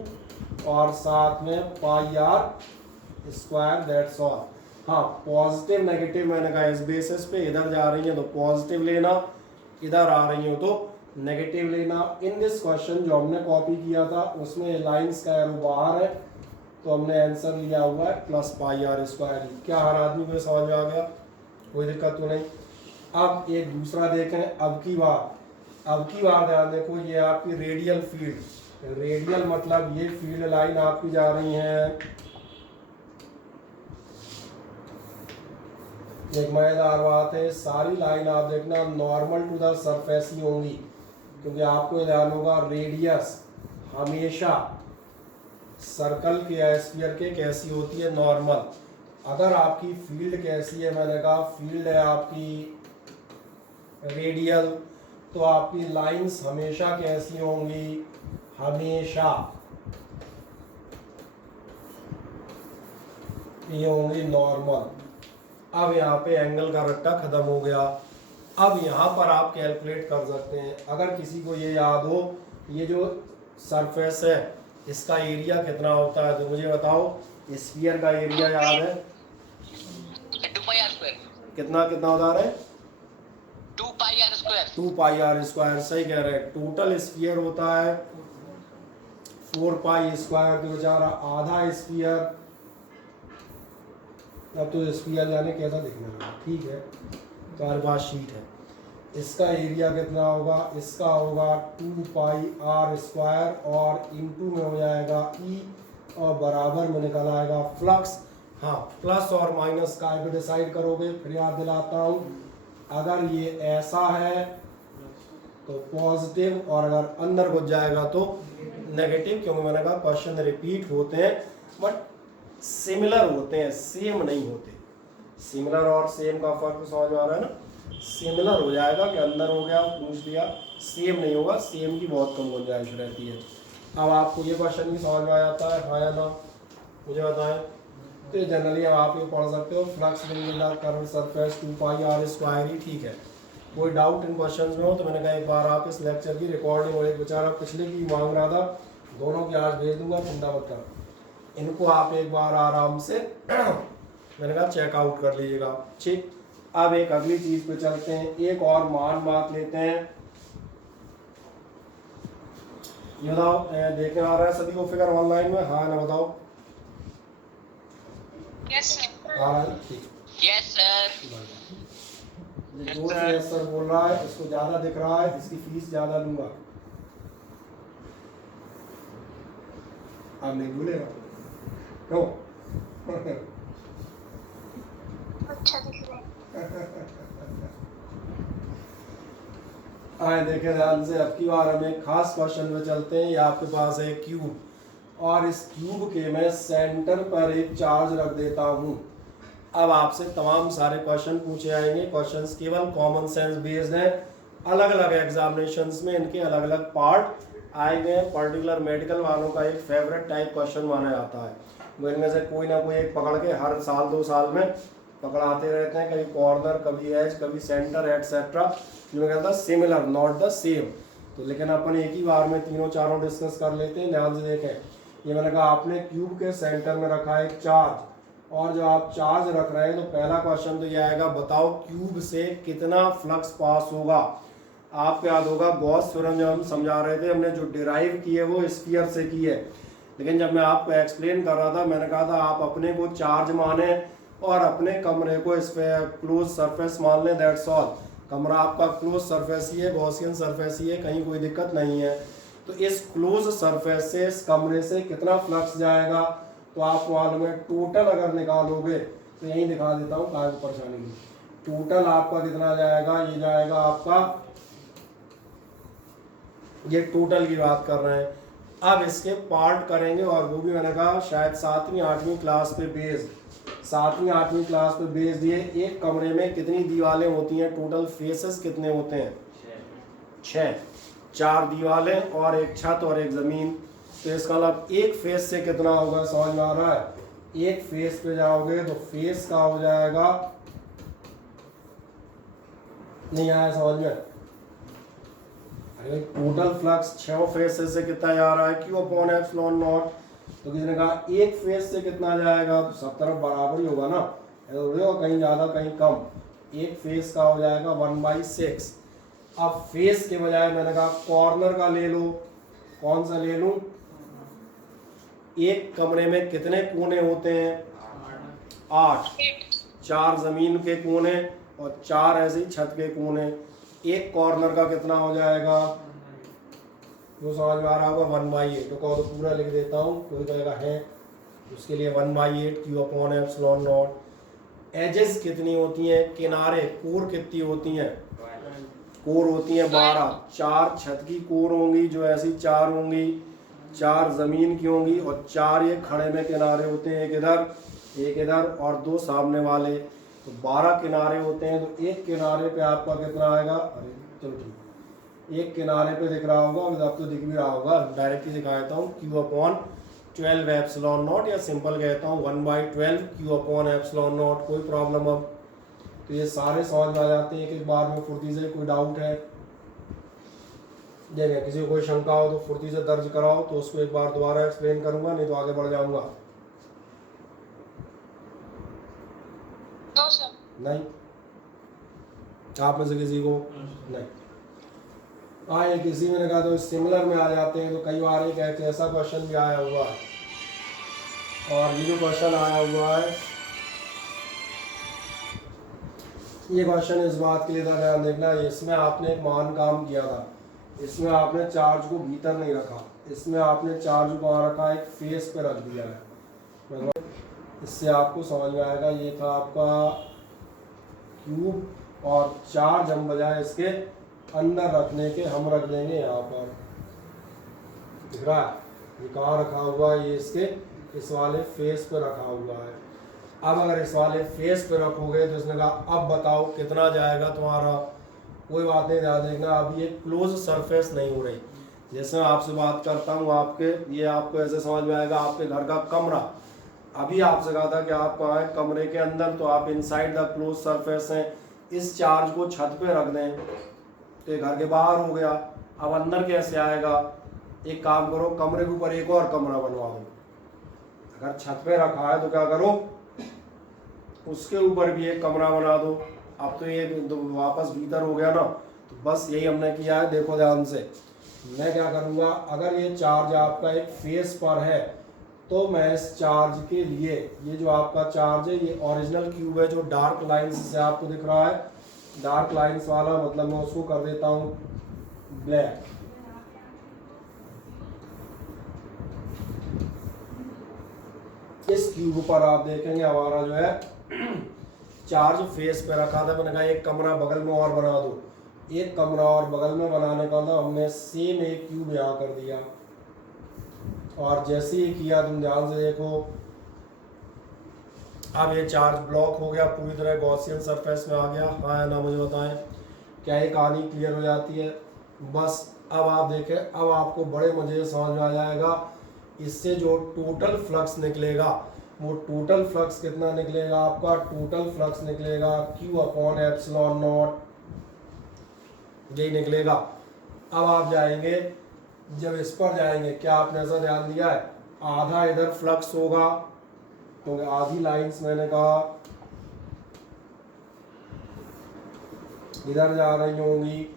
और साथ में पाई आर स्क्वायर, दैट्स ऑल। हाँ, पॉजिटिव नेगेटिव मैंने कहा इस बेसिस पे, इधर जा रही है तो पॉजिटिव लेना, इधर आ रही हो तो नेगेटिव लेना। इन दिस क्वेश्चन जो हमने कॉपी किया था उसमें लाइंस का एरो बाहर है, तो हमने आंसर लिया हुआ है प्लस पाई आर स्क्वायर। क्या हर आदमी को समझ में आ गया, कोई दिक्कत तो नहीं। अब एक दूसरा देखें, अब की बार ध्यान देखो, ये आपकी रेडियल फील्ड, रेडियल मतलब ये फील्ड लाइन आपकी जा रही है, एक मजेदार बात है, सारी लाइन आप देखना नॉर्मल टू द सरफेस ही होंगी, क्योंकि आपको ध्यान होगा रेडियस हमेशा सर्कल के या स्फीयर के कैसी होती है, नॉर्मल। अगर आपकी फील्ड कैसी है, मैंने कहा फील्ड है आपकी रेडियल, तो आपकी लाइंस हमेशा कैसी होंगी, हमेशा ये होंगी नॉर्मल। अब यहाँ पे एंगल का रट्टा खत्म हो गया। अब यहाँ पर आप कैलकुलेट कर सकते हैं, अगर किसी को ये याद हो, ये जो सरफेस है इसका एरिया कितना होता है, तो मुझे बताओ। स्फीयर का एरिया याद है, 2 पाई आर स्क्वायर। कितना होता है, 2 pi R square. 2 pi R square, सही कह रहे हैं। टोटल स्फीयर होता है 4 पाई स्क्वायर, तो बेचारा आधा स्फीयर। अब तो स्फीयर जाने कैसा दिखने लगा, ठीक है, तुम्हारे पास शीट है। इसका एरिया कितना होगा, इसका होगा 2 पाई आर स्क्वायर और इनटू में हो जाएगा ई, और बराबर में निकल आएगा फ्लक्स। हाँ, प्लस और माइनस का भी डिसाइड करोगे, फिर याद दिलाता हूँ, अगर ये ऐसा है तो पॉजिटिव, और अगर अंदर घुस जाएगा तो नेगेटिव, क्योंकि मैंने कहा क्वेश्चन रिपीट होते हैं बट सिमिलर होते हैं, सेम नहीं होते। सिमिलर और सेम का फर्क समझ में आ रहा है ना, सिमिलर हो जाएगा कि अंदर हो गया पूछ लिया, सेम नहीं होगा, सेम की बहुत कम गुंजाइश रहती है। अब आपको ये क्वेश्चन भी समझ में आ जाता है, हाँ या ना, मुझे बताएं। तो ये जनरली अब आप ये पढ़ सकते हो, flux curve surface 2 pi R square ही ठीक है। कोई डाउट इन क्वेश्चंस में हो तो मैंने कहा एक बार आप इस लेक्चर की रिकॉर्डिंग, और एक बेचारा पिछले की मांग रहा था, दोनों की आज भेज दूंगा, चिंता मत कर, इनको आप एक बार आराम से मैंने कहा चेकआउट कर लीजिएगा, ठीक। अब एक अगली चीज पे चलते हैं, एक और मान बात लेते हैं। ये बताओ, देखने आ रहा है सभी को फिगर ऑनलाइन में, हाँ ना बताओ। Yes sir. आ रहा है, ठीक। Yes sir. जो यस सर बोल रहा है, इसको ज्यादा दिख रहा है, इसकी फीस ज्यादा लूंगा। आप नहीं भूलेगा क्यों? अच्छा दिख रहा है। आए देखें ध्यान से, अब की बार हम एक खास क्वेश्चन में चलते हैं। ये आपके पास है क्यूब, और इस क्यूब के मैं सेंटर पर एक चार्ज रख देता हूँ। अब आपसे तमाम सारे क्वेश्चन पूछे आएंगे, क्वेश्चंस केवल कॉमन सेंस बेस्ड हैं, अलग अलग एग्जामिनेशंस में इनके अलग अलग पार्ट आए गए हैं। पर्टिकुलर मेडिकल वालों का एक फेवरेट टाइप क्वेश्चन माना जाता है, वो इनमें से कोई ना कोई एक पकड़ के हर साल 2 साल में पकड़ाते रहते हैं, कभी कॉर्नर, कभी एज, कभी सेंटर एटसेट्रा, जो मैं कहता सिमिलर नॉट द सेम। तो लेकिन अपन एक ही बार में तीनों चारों डिस्कस कर लेते हैं। ध्यान से देखें, ये मैंने कहा आपने क्यूब के सेंटर में रखा है एक चार्ज, और जो आप चार्ज रख रहे हैं तो पहला क्वेश्चन तो ये आएगा, बताओ क्यूब से कितना फ्लक्स पास होगा। आपको याद होगा गॉस थ्योरम जब हम समझा रहे थे, हमने जो डिराइव की है वो स्फीयर से की है, लेकिन जब मैं आपको एक्सप्लेन कर रहा था मैंने कहा था आप अपने को चार्ज माने और अपने कमरे को इस पे क्लोज सरफेस मान लें, दैट्स ऑल। कमरा आपका क्लोज सरफेस ही है, गॉसियन सरफेस ही है, कहीं कोई दिक्कत नहीं है। तो इस क्लोज सरफेस से इस कमरे से कितना फ्लक्स जाएगा तो आप मालूम है टोटल अगर निकालोगे तो यही दिखा देता हूँ काय को परेशानी की। टोटल आपका कितना जाएगा, ये जाएगा आपका, ये टोटल की बात कर रहे हैं। अब इसके पार्ट करेंगे और वो भी मैंने कहा शायद 7वीं 8वीं क्लास पे बेस्ड, 7वीं 8वीं क्लास पे बेस्ड ये एक कमरे में कितनी दीवारें होती हैं, टोटल फेसेस कितने होते हैं, 6, 4 दीवारें और एक छत और एक ज़मीन। तो इसका मतलब एक फेस से कितना होगा समझ में आ रहा है। एक फेस पे जाओगे तो फेस का हो जाएगा, नहीं आया समझ में, अरे टोटल फ्लक्स 6 फेसेस से कितना जा रहा है, क्यू अपॉन एप्सिलॉन नॉट। तो किसी ने कहा एक फेस से कितना जाएगा, तो सब तरफ बराबर ही होगा ना, कहीं ज़्यादा कहीं कम। एक फेस का हो जाएगा 1/6। अब फेस के बजाय मैंने कहा कॉर्नर का ले लो, कौन सा ले लूं, एक कमरे में कितने कोने होते हैं, 8, 4 जमीन के कोने और 4 ऐसे ही छत के कोने। एक कॉर्नर का कितना हो जाएगा, वो समझ में आ रहा होगा 1/8। तो पूरा लिख देता हूँ, कोई कहेगा है, उसके लिए 1/8 Q upon epsilon naught. Edges कितनी होती हैं, किनारे, कोर कितनी होती हैं, कोर होती हैं 12, 4 छत की कोर होंगी जो ऐसी 4 होंगी, 4 जमीन की होंगी और 4 ये खड़े में किनारे होते हैं, एक इधर और 2 सामने वाले। तो 12 किनारे होते हैं। तो एक किनारे पे आपका कितना आएगा, अरे चलो ठीक, एक किनारे पे दिख रहा होगा, अब तो दिख भी रहा होगा, डायरेक्टली दिखा देता हूँ, क्यू अपॉन 12 एप्सिलॉन नॉट, या सिंपल कहता हूँ 1/12 क्यू अपॉन एप्सिलॉन नॉट। कोई प्रॉब्लम अब तो ये सारे समझ में आ जाते हैं एक बार में फुर्ती से। कोई डाउट है, देखिए किसी को कोई शंका हो तो फुर्ती से दर्ज कराओ, तो उसको एक बार दोबारा एक्सप्लेन करूंगा, नहीं तो आगे बढ़ जाऊंगा। नहीं, आप में से किसी को नहीं। हाँ, ये किसी में कहा तो सिमिलर में आ जाते हैं। तो कई बार एक ऐसा क्वेश्चन भी आया हुआ है, और ये जो क्वेश्चन आया हुआ है, ये क्वेश्चन इस बात के लिए था, ध्यान देखना, इसमें आपने एक महान काम किया था। इसमें आपने चार्ज को भीतर नहीं रखा, इसमें आपने चार्ज को वहाँ रखा, एक फेस पे रख दिया है। इससे आपको समझ में आएगा, ये था आपका क्यूब, और चार्ज हम बजाय इसके अंदर रखने के हम रख देंगे यहाँ पर, दिख रहा है ये कहाँ रखा हुआ है, ये इसके इस वाले फेस पे रखा हुआ है। अब अगर इस वाले फेस पे रखोगे तो इसने कहा अब बताओ कितना जाएगा तुम्हारा। कोई बात नहीं, ध्यान देखना, अभी ये क्लोज सरफेस नहीं हो रही। जैसे मैं आपसे बात करता हूँ, आपके ये आपको ऐसे समझ में आएगा, आपके घर का कमरा, अभी आपसे कहा था कि आप कहाँ हैं, कमरे के अंदर, तो आप इनसाइड द क्लोज सरफेस हैं। इस चार्ज को छत पे रख दें तो ये घर के बाहर हो गया। अब अंदर कैसे आएगा, एक काम करो, कमरे के ऊपर एक और कमरा बनवा दो। अगर छत पे रखा है तो क्या करो, उसके ऊपर भी एक कमरा बना दो। अब तो ये वापस भीतर हो गया ना, तो बस यही हमने किया है। देखो ध्यान से, मैं क्या करूँगा, अगर ये चार्ज आपका एक फेस पर है तो मैं इस चार्ज के लिए, ये जो आपका चार्ज है ये ओरिजिनल क्यूब है जो डार्क लाइंस से आपको दिख रहा है, डार्क लाइंस वाला, मतलब मैं उसको कर देता हूँ ब्लैक। इस क्यूब पर आप देखेंगे हमारा जो है चार्ज फेस पे रखा था। मैंने कहा एक कमरा बगल में और बना दो, एक कमरा और बगल में बनाने का था, हमने सेम एक क्यूब यहाँ कर दिया। और जैसे ही किया, तुम ध्यान से देखो, अब ये चार्ज ब्लॉक हो गया, पूरी तरह गॉसियन सरफेस में आ गया। हाँ ना, मुझे बताएं क्या ये कहानी क्लियर हो जाती है। बस अब आप देखें, अब आपको बड़े मजे समझ में आ जाएगा। इससे जो टोटल फ्लक्स निकलेगा वो टोटल फ्लक्स कितना निकलेगा आपका, टोटल फ्लक्स निकलेगा Q अपॉन एप्सिलॉन नॉट, यही निकलेगा। अब आप जाएंगे, जब इस पर जाएंगे, क्या आपने ऐसा ध्यान दिया है, आधा इधर फ्लक्स होगा क्योंकि आधी लाइंस मैंने कहा इधर जा रही होंगी,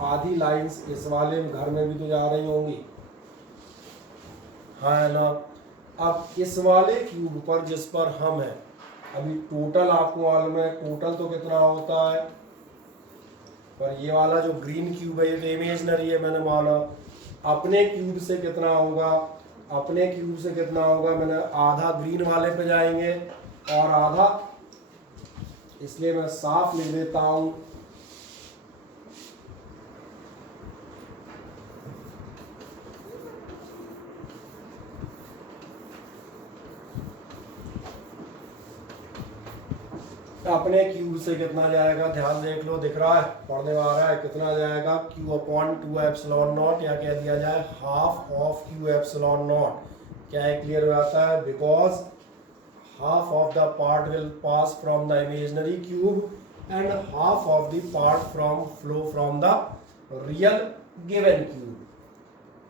आधी लाइंस इस वाले घर में भी तो जा रही होंगी, हाँ है ना। अब इस वाले क्यूब पर जिस पर हम हैं, अभी टोटल आपको मालूम है टोटल तो कितना होता है, पर ये वाला जो ग्रीन क्यूब है ये तो इमेजनरी है, मैंने माना अपने क्यूब से कितना होगा, अपने क्यूब से कितना होगा, मैंने आधा ग्रीन वाले पे जाएंगे और आधा, इसलिए मैं साफ लिख देता हूं अपने क्यूब से कितना जाएगा, ध्यान देख लो, दिख रहा है, पढ़ने में आ रहा है, कितना जाएगा Q अपॉन 2 एप्सिलॉन नॉट, या कह दिया जाए half of Q epsilon not. क्या है, क्लियर हो जाता है, because half of the part will pass from the imaginary cube and half of the part from flow from the real given cube.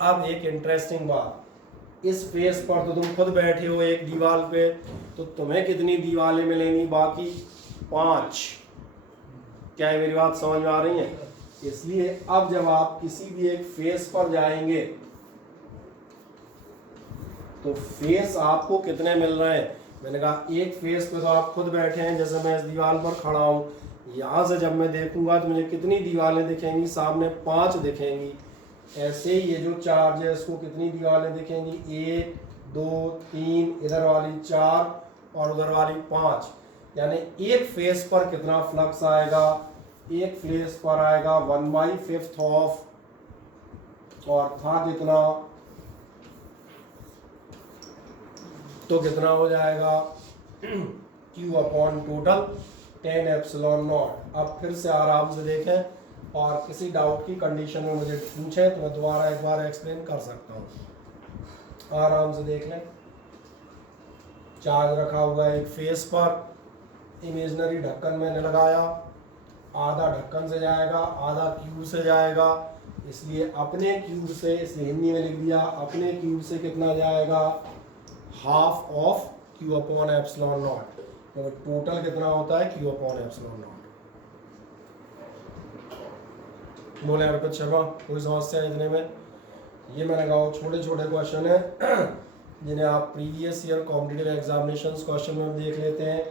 अब एक इंटरेस्टिंग बात, इस फेस पर तो तुम खुद बैठे हो एक दीवार पे, तो तुम्हें कितनी दीवारें मिलेंगी, बाकी 5। क्या है, मेरी बात समझ में आ रही है। इसलिए अब जब आप किसी भी एक फेस पर जाएंगे तो फेस आपको कितने मिल रहे हैं, मैंने कहा एक फेस पे तो आप खुद बैठे हैं, जैसे मैं इस दीवार पर खड़ा हूं, यहां से जब मैं देखूंगा तो मुझे कितनी दीवारें दिखेंगी, सामने 5 दिखेंगी। ऐसे ही ये जो चार्ज है इसको कितनी दीवारें दिखेंगी, 1 2 3, इधर वाली 4 और उधर वाली 5, यानी एक फेस पर कितना फ्लक्स आएगा, एक फेस पर आएगा 1/5 ऑफ, और था कितना, तो कितना हो जाएगा Q upon total 10 epsilon not. अब फिर से आराम से देखें, और किसी डाउट की कंडीशन में मुझे पूछें तो मैं दोबारा एक बार एक्सप्लेन कर सकता हूँ। आराम से देख लें, चार्ज रखा हुआ है एक फेस पर, इमेजनरी ढक्कन मैंने लगाया, आधा ढक्कन से जाएगा, आधा क्यूब से जाएगा, इसलिए अपने क्यूब से, इसलिए हिंदी में लिख दिया, अपने क्यूब से कितना जाएगा, half of Q upon epsilon not, तो टोटल कितना होता है Q अपॉन एप्सिलॉन नॉट। बोले अर्पित शर्मा, कोई समस्या इतने में, ये मैंने कहा छोटे छोटे क्वेश्चन है जिन्हें आप previous year competitive examinations question में देख लेते हैं,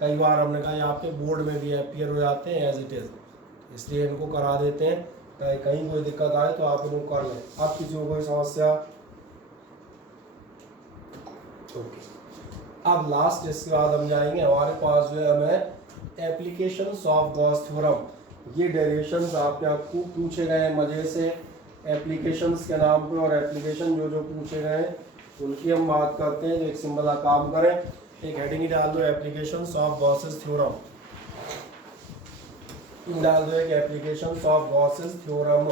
कई बार हमने कहा ये आपके बोर्ड में भी अपीयर हो जाते हैं एज इट इज़, इसलिए इनको करा देते हैं ताकि कहीं कोई दिक्कत आए तो आप इनको कर लें। अब किसी को कोई समस्या, ओके। अब लास्ट इसके बाद हम जाएंगे, हमारे पास जो है हमें एप्लीकेशंस ऑफ गॉस थ्योरम, ये डेरिवेशंस आपके आपको पूछे गए हैं मजे से एप्लीकेशंस के नाम पे, और एप्लीकेशन जो जो पूछे गए हैं उनकी हम बात करते हैं। तो एक सिंपल सा काम करें, एक हेडिंग ही डाल दो एप्लीकेशंस ऑफ गॉसेस थ्योरम, डाल दो एक applications of Gauss's theorem.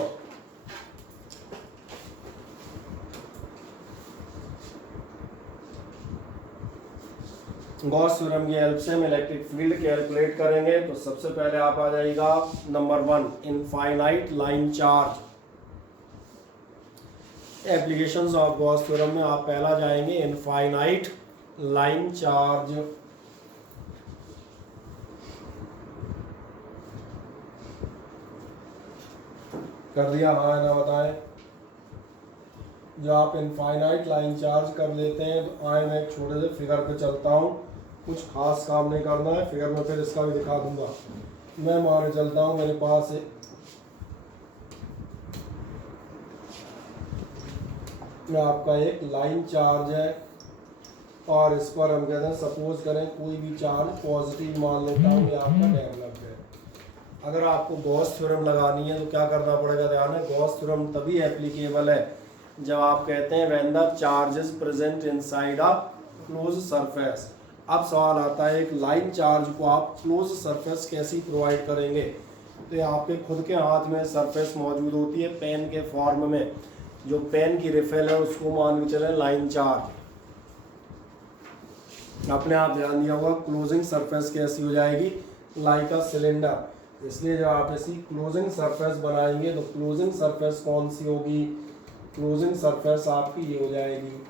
Gauss theorem की हेल्प से हम इलेक्ट्रिक फील्ड कैलकुलेट करेंगे। तो सबसे पहले आप आ जाएगा number 1, infinite line charge. Applications of Gauss theorem में आप पहला जाएंगे इनफाइनाइट लाइन चार्ज। कर दिया, हाँ ना बताएं। जब आप इनफाइनाइट लाइन चार्ज कर लेते हैं तो आए मैं एक छोटे से फिगर पे चलता हूँ, कुछ खास काम नहीं करना है, फिगर में फिर इसका भी दिखा दूंगा। मैं माने चलता हूँ, मेरे पास आपका एक लाइन चार्ज है और इस पर हम कहते हैं सपोज करें कोई भी चार्ज पॉजिटिव मान लेता हूँ, ये आपका डेवलप है। अगर आपको गॉस थ्योरम लगानी है तो क्या करना पड़ेगा, ध्यान है, गॉस थ्योरम तभी एप्लीकेबल है जब आप कहते हैं when the charge is present inside a close surface. अब सवाल आता है एक लाइन चार्ज को आप क्लोज सरफेस कैसे प्रोवाइड करेंगे। तो ये आपके खुद के हाथ में सरफेस मौजूद होती है पेन के फॉर्म में, जो पेन की रिफिल है उसको मान के चले लाइन चार्ज। आपने आप ध्यान दिया होगा क्लोजिंग सरफेस कैसी हो जाएगी, लाइक अ सिलेंडर। इसलिए जब आप ऐसी क्लोजिंग सरफेस बनाएंगे तो क्लोजिंग सरफेस कौन सी होगी, क्लोजिंग सरफेस आपकी ये हो जाएगी।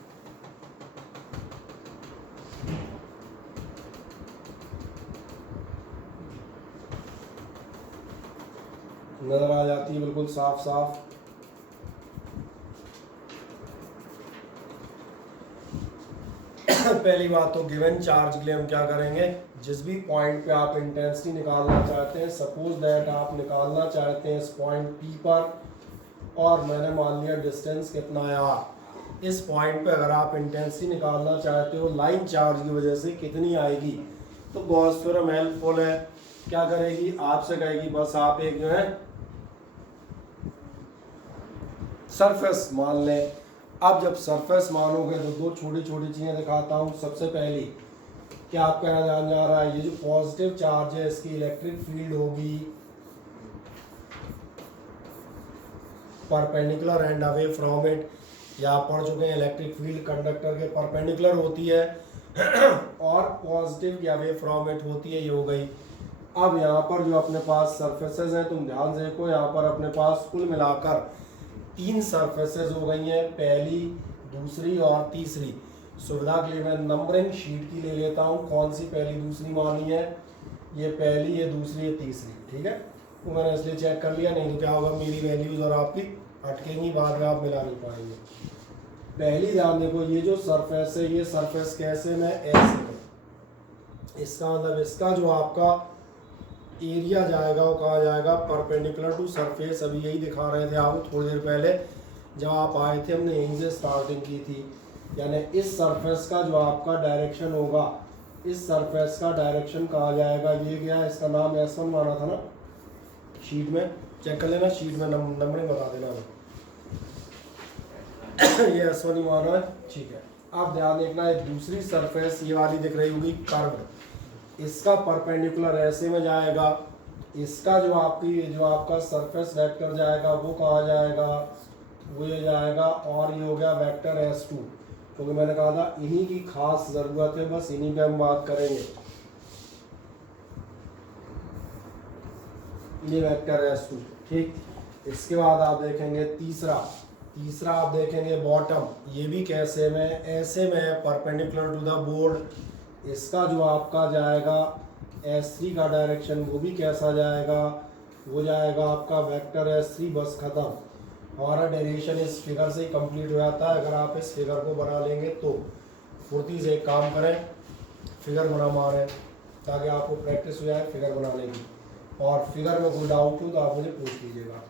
नजर आ जाती है बिल्कुल साफ साफ। पहली बात तो गिवन चार्ज के लिए हम क्या करेंगे, जिस भी पॉइंट पे आप इंटेंसिटी निकालना चाहते हैं, सपोज दैट आप निकालना चाहते हैं इस पॉइंट पी पर और मैंने मान लिया डिस्टेंस कितना है आर। इस पॉइंट पे अगर आप इंटेंसिटी निकालना चाहते हो लाइन चार्ज की वजह से कितनी आएगी, तो गॉस थ्योरम हेल्पफुल है। क्या करेगी, आपसे कहेगी बस आप एक जो है सरफेस मान लें। अब जब सरफेस मानोगे तो दो छोटी छोटी चीज़ें दिखाता हूँ। सबसे पहली क्या आपका यहाँ ध्यान जा रहा है, ये जो पॉजिटिव चार्ज है इसकी इलेक्ट्रिक फील्ड होगी perpendicular and away from it. या आप पढ़ चुके हैं इलेक्ट्रिक फील्ड कंडक्टर के परपेंडिकुलर होती है और पॉजिटिव या अवे फ्रॉम इट होती है, ये हो गई। अब यहाँ पर जो अपने पास सरफेसेस हैं, तुम ध्यान से देखो, यहाँ पर अपने पास कुल मिलाकर 3 सरफेसेस हो गई हैं, पहली, दूसरी और तीसरी। सुविधा के लिए मैं नंबरिंग शीट की ले लेता हूँ, कौन सी पहली दूसरी मानी है, ये पहली, ये दूसरी, ये तीसरी, ठीक है। तो मैंने इसलिए चेक कर लिया, नहीं तो क्या होगा मेरी वैल्यूज और आपकी अटकेंगी, बाद में आप मिला नहीं पाएंगे। पहली ध्यान देखो, ये जो सरफेस है ये सरफेस कैसे में, ऐसे में। इसका मतलब इसका जो आपका एरिया जाएगा वो कहाँ जाएगा, परपेंडिकुलर टू सरफेस। अभी यही दिखा रहे थे आपको थोड़ी देर पहले जब आप आए थे, हमने यहीं से स्टार्टिंग की थी। यानी इस सरफेस का जो आपका डायरेक्शन होगा, इस सरफेस का डायरेक्शन कहाँ जाएगा, ये गया, इसका नाम S1 माना था ना, शीट में चेक कर लेना, शीट में नंबरिंग बता देना ये S1 ही माना है, ठीक है। आप ध्यान देखना, एक दूसरी सरफेस ये वाली दिख रही होगी कर्व, इसका परपेंडिकुलर ऐसे में जाएगा, इसका जो आपका सरफेस वेक्टर जाएगा वो कहाँ जाएगा, वो ये जाएगा, और ये हो गया वेक्टर S2, क्योंकि मैंने कहा था इन्हीं की खास ज़रूरत है, बस इन्हीं पे हम बात करेंगे। ये वेक्टर S2, ठीक। इसके बाद आप देखेंगे तीसरा आप देखेंगे बॉटम, ये भी कैसे में, ऐसे में, परपेंडिकुलर टू द बोर्ड। इसका जो आपका जाएगा S3 का डायरेक्शन, वो भी कैसा जाएगा, वो जाएगा आपका वेक्टर S3, बस खत्म। हमारा डेरिवेशन इस फिगर से ही कंप्लीट हो जाता है। अगर आप इस फिगर को बना लेंगे तो फुर्ती से एक काम करें, फिगर बना मारें ताकि आपको प्रैक्टिस हो जाए फिगर बनाने की। और फिगर में कोई डाउट हो तो आप मुझे पूछ लीजिएगा।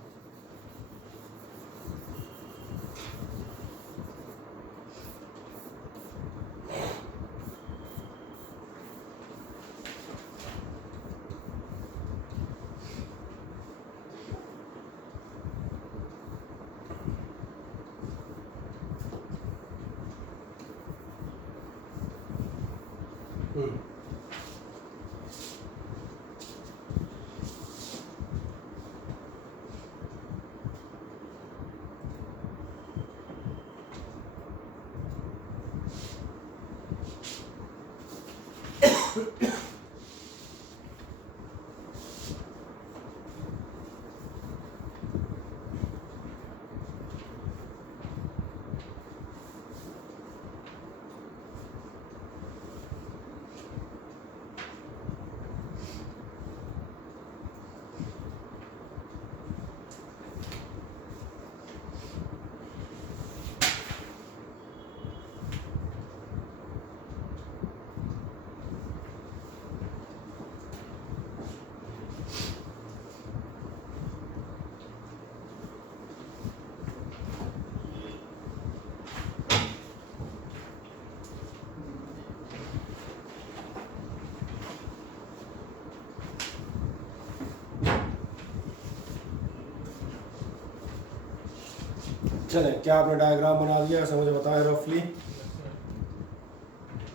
चले, क्या आपने डायग्राम बना दिया, ऐसे मुझे बताएं रफली।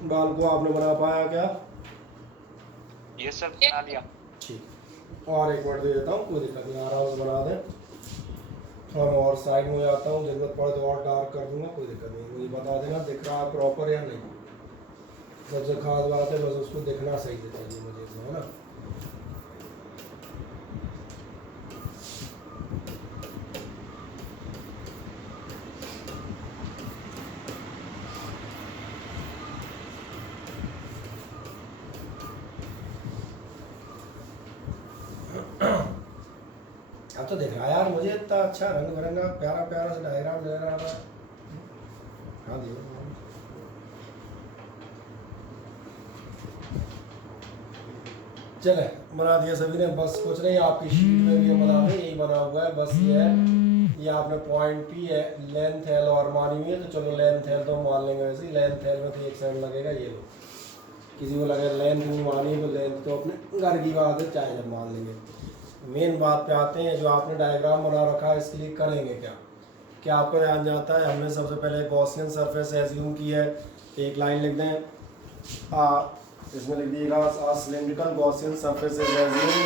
बाल को आपने बना पाया क्या? ये सर बना लिया। ठीक, और एक मिनट दे देता हूँ, कोई दिक्कत नहीं, आराम से बना दें। थोड़ा मैं और साइड में हो जाता हूँ, जरूरत पड़े तो और डार्क कर दूंगा, कोई दिक्कत नहीं। मुझे बता देना दिख रहा है प्रॉपर या नहीं। सबसे खास बात है बस उसको दिखना सही से चाहिए मुझे इसमें, है ना। अब तो दिख रहा है यार मुझे इतना अच्छा रंग बिरंगा प्यारा प्यारा सा डायग्राम नजर आ रहा है। हाँ देखो चले बना दिया सभी ने, बस कुछ नहीं, आपकी शीट में भी बना दें, यही बना हुआ है बस ये है। ये आपने पॉइंट पी है, लेंथ एल और मानी हुई है, तो चलो लेंथ एल तो हम मान लेंगे, वैसे ही लेंथ एल में तो 1 सेकंड लगेगा। ये लो, किसी को लगे लेंथ नहीं मानी तो लेंथ तो अपने घर की बात है, चाहे जब मान लेंगे। मेन बात पे आते हैं, जो आपने डायग्राम बना रखा है इसके लिए करेंगे क्या क्या आपको ध्यान जाता है। हमने सबसे पहले गॉसियन सरफेस एज्यूम की है, एक लाइन लिख दें, इसमें लिख दीजिएगा cylindrical Gaussian surface is assume,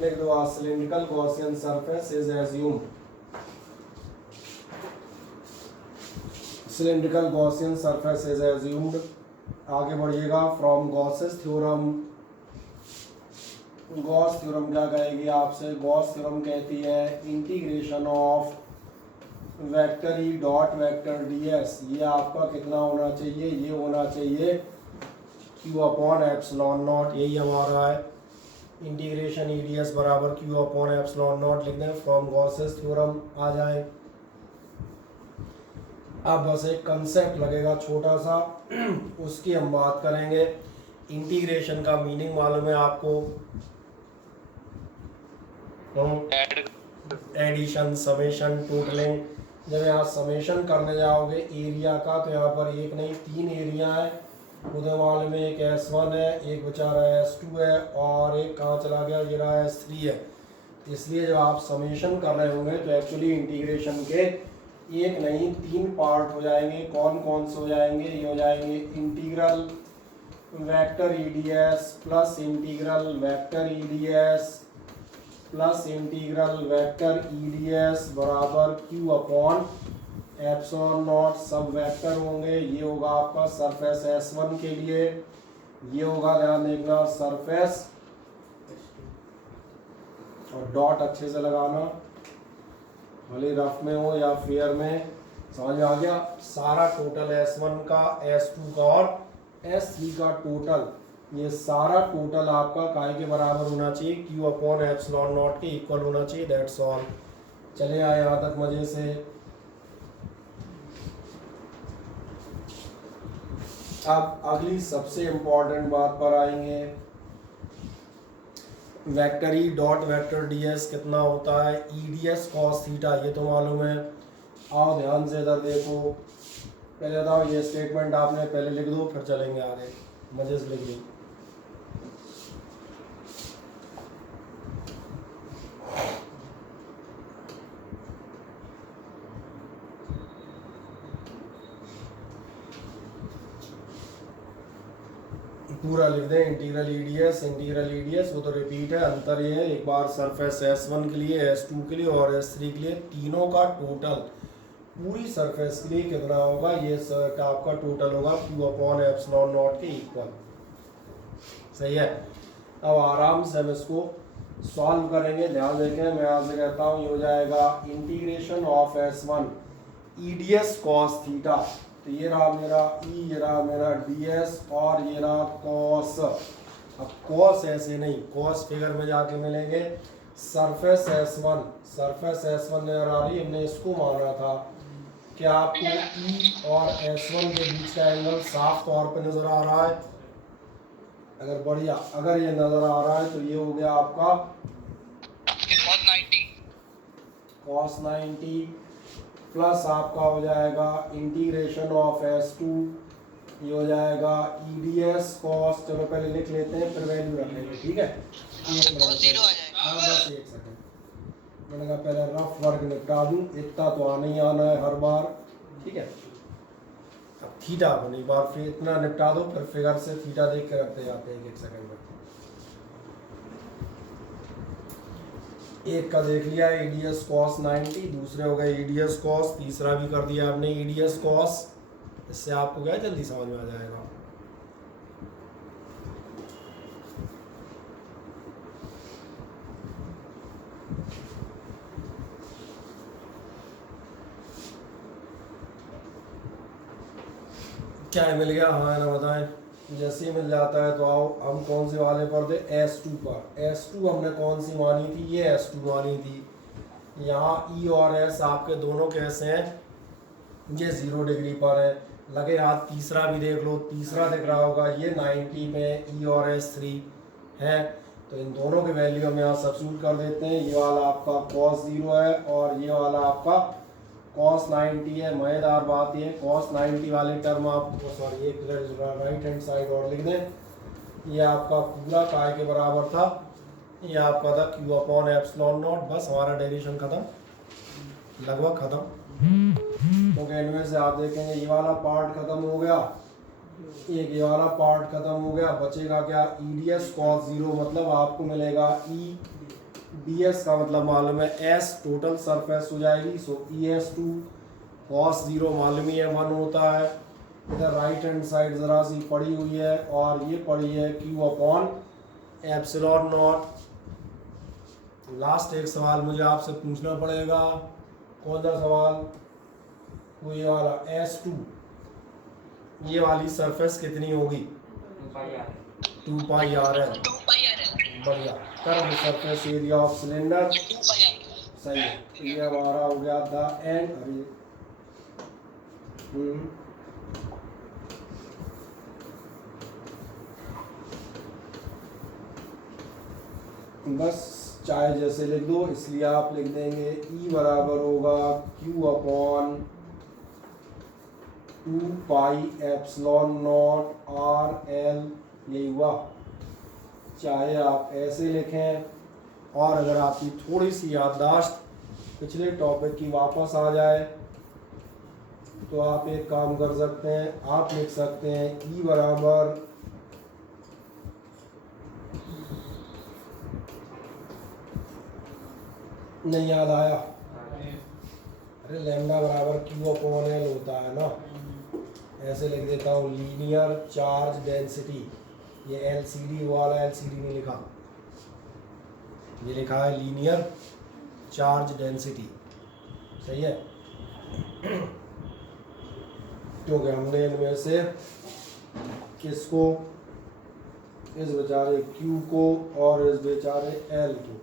लिख दो cylindrical Gaussian surface is assume, cylindrical Gaussian surface is assumed. आगे बढ़िएगा, from Gauss's theorem, Gauss theorem क्या कहेगी आपसे, गॉस थ्योरम कहती है integration of vector E dot vector D S, ये आपका कितना होना चाहिए, ये होना चाहिए क्यू अपॉन एप्सिलॉन नॉट, यही हमारा है इंटीग्रेशन ई डी एस बराबर क्यू अपॉन एप्सिलॉन नॉट लिख दें, फ्रॉम गॉसेस थ्योरम आ जाए। अब बस एक कंसेप्ट लगेगा छोटा सा, उसकी हम बात करेंगे। इंटीग्रेशन का मीनिंग मालूम है आपको, एडिशन, समेशन, टोटलिंग। जब यहाँ समेशन करने जाओगे एरिया का, तो यहाँ पर एक नहीं 3 एरिया है, उधर वाले में एक S1 है, एक बेचारा S2 है, और एक कहाँ चला गया, ये रहा S3 है। इसलिए जब आप समेशन कर रहे होंगे तो एक्चुअली इंटीग्रेशन के एक नहीं 3 पार्ट हो जाएंगे। कौन कौन से हो जाएंगे, ये हो जाएंगे integral vector EDS plus integral vector EDS plus integral vector EDS बराबर क्यू अपॉन एप्सिलॉन नॉट, सब वेक्टर होंगे। ये होगा आपका सरफेस S1 के लिए, ये होगा ध्यान देखना सरफेस, और डॉट अच्छे से लगाना, भले रफ में हो या फेयर में, समझ में आ गया। सारा टोटल S1 का, S2 का और S3 का टोटल, ये सारा टोटल आपका काय के बराबर होना चाहिए, क्यू अपॉन एप्सिलॉन नॉट के इक्वल होना चाहिए, दैट्स ऑल। चले आए यहाँ तक मजे से। अब अगली सबसे इम्पोर्टेंट बात पर आएंगे, vector E dot vector D S कितना होता है, ई डी एस कॉस थीटा, ये तो मालूम है। आओ ध्यान से इधर देखो, पहले बताओ ये स्टेटमेंट आपने पहले लिख दो, फिर चलेंगे आगे, मजे से लिख दो। पूरा लिख दें, इंटीग्रल ईडीएस वो तो रिपीट है, अंतर ये है, एक बार सरफेस S1 के लिए, S2 के लिए और S3 के लिए, तीनों का टोटल पूरी सरफेस के लिए कितना होगा, ये आपका टोटल होगा क्यू अपॉन एप्सिलॉन नॉट के इक्वल। सही है। अब आराम से हम इसको सॉल्व करेंगे, ध्यान देखें। मैं यहाँ से कहता हूँ ये हो जाएगा integration of S1 EDS cos theta, तो ये रहा मेरा ई, ये रहा मेरा ds और ये रहा कॉस। अब कॉस ऐसे नहीं, कॉस फिगर में जाके मिलेंगे। सरफेस S1 नजर आ रही, हमने इसको माना था। क्या आपको ई और S1 के बीच का एंगल साफ तौर पे नजर आ रहा है? अगर बढ़िया, अगर ये नजर आ रहा है तो ये हो गया आपका cos 90 प्लस आपका हो जाएगा इंटीग्रेशन ऑफ S2, ये हो जाएगा EDS cos, चलो पहले लिख लेते हैं फिर वैल्यू रख लेंगे, ठीक है। बस 1 सेकंड, मैंने कहा पहले रफ वर्क निपटा दूं, इतना तो आना ही आना है हर बार, ठीक है। अब थीटा को एक बार फिर इतना निपटा दो, फिर फिगर से थीटा देख के रखते जाते हैं 1 सेकंड में। एक का देख लिया EDS cos 90, दूसरे हो गए EDS cos, तीसरा भी कर दिया आपने EDS cos। इससे आपको क्या जल्दी समझ में आ जाएगा। क्या मिल गया? हाँ ना बताएं। जैसे ही मिल जाता है तो आओ हम कौन से वाले पर थे? S2 पर। S2 हमने कौन सी मानी थी? ये S2 मानी थी। यहाँ E और S आपके दोनों कैसे हैं? ये 0 डिग्री पर है। लगे हाथ तीसरा भी देख लो, तीसरा दिख रहा होगा, ये 90 में E और S3 है। तो इन दोनों की वैल्यू हम यहाँ सब्स्टिट्यूट कर देते हैं। ये वाला आपका cos 0 है और ये वाला आपका cos 90 है। मज़ेदार बात ये cos 90 वाले टर्म आपको, सॉरी एक राइट हैंड साइड और लिख दें। ये आपका पूरा काय के बराबर था, ये आपका था Q अपॉन एप्सिलॉन नॉट। बस हमारा डेरिवेशन खत्म, लगभग खत्म। क्योंकि इनमें से आप देखेंगे ये वाला पार्ट खत्म हो गया, एक ये वाला पार्ट खत्म हो गया, बचेगा क्या? EDS cos 0 मतलब आपको मिलेगा EDS का मतलब मालूम है S टोटल सरफेस हो जाएगी। सो ES2 cos 0 मालूम ही है 1 होता है। इधर राइट हैंड साइड ज़रा सी पड़ी हुई है और ये पड़ी है Q upon epsilon not. Last एक सवाल मुझे आपसे पूछना पड़ेगा। कौन सा सवाल? वो ये वाला S2, ये वाली सरफेस कितनी होगी? 2 पाई आर एल। बढ़िया। Curve surface area of cylinder, सही है। ये हमारा हो गया था एंड। बस चाहे जैसे लिख दो, इसलिए आप लिख देंगे E बराबर होगा Q upon 2 pi epsilon naught R L. यही हुआ। चाहे आप ऐसे लिखें, और अगर आपकी थोड़ी सी याददाश्त पिछले टॉपिक की वापस आ जाए तो आप एक काम कर सकते हैं, आप लिख सकते हैं E बराबर नहीं याद आया? अरे लैम्डा बराबर Q अपॉन एल होता है ना। ऐसे लिख देता हूँ लीनियर चार्ज डेंसिटी। ये LCD वाला LCD नहीं लिखा, ये लिखा है लीनियर चार्ज डेंसिटी। सही है। क्योंकि हमने इनमें से किसको, इस बेचारे Q को और इस बेचारे L को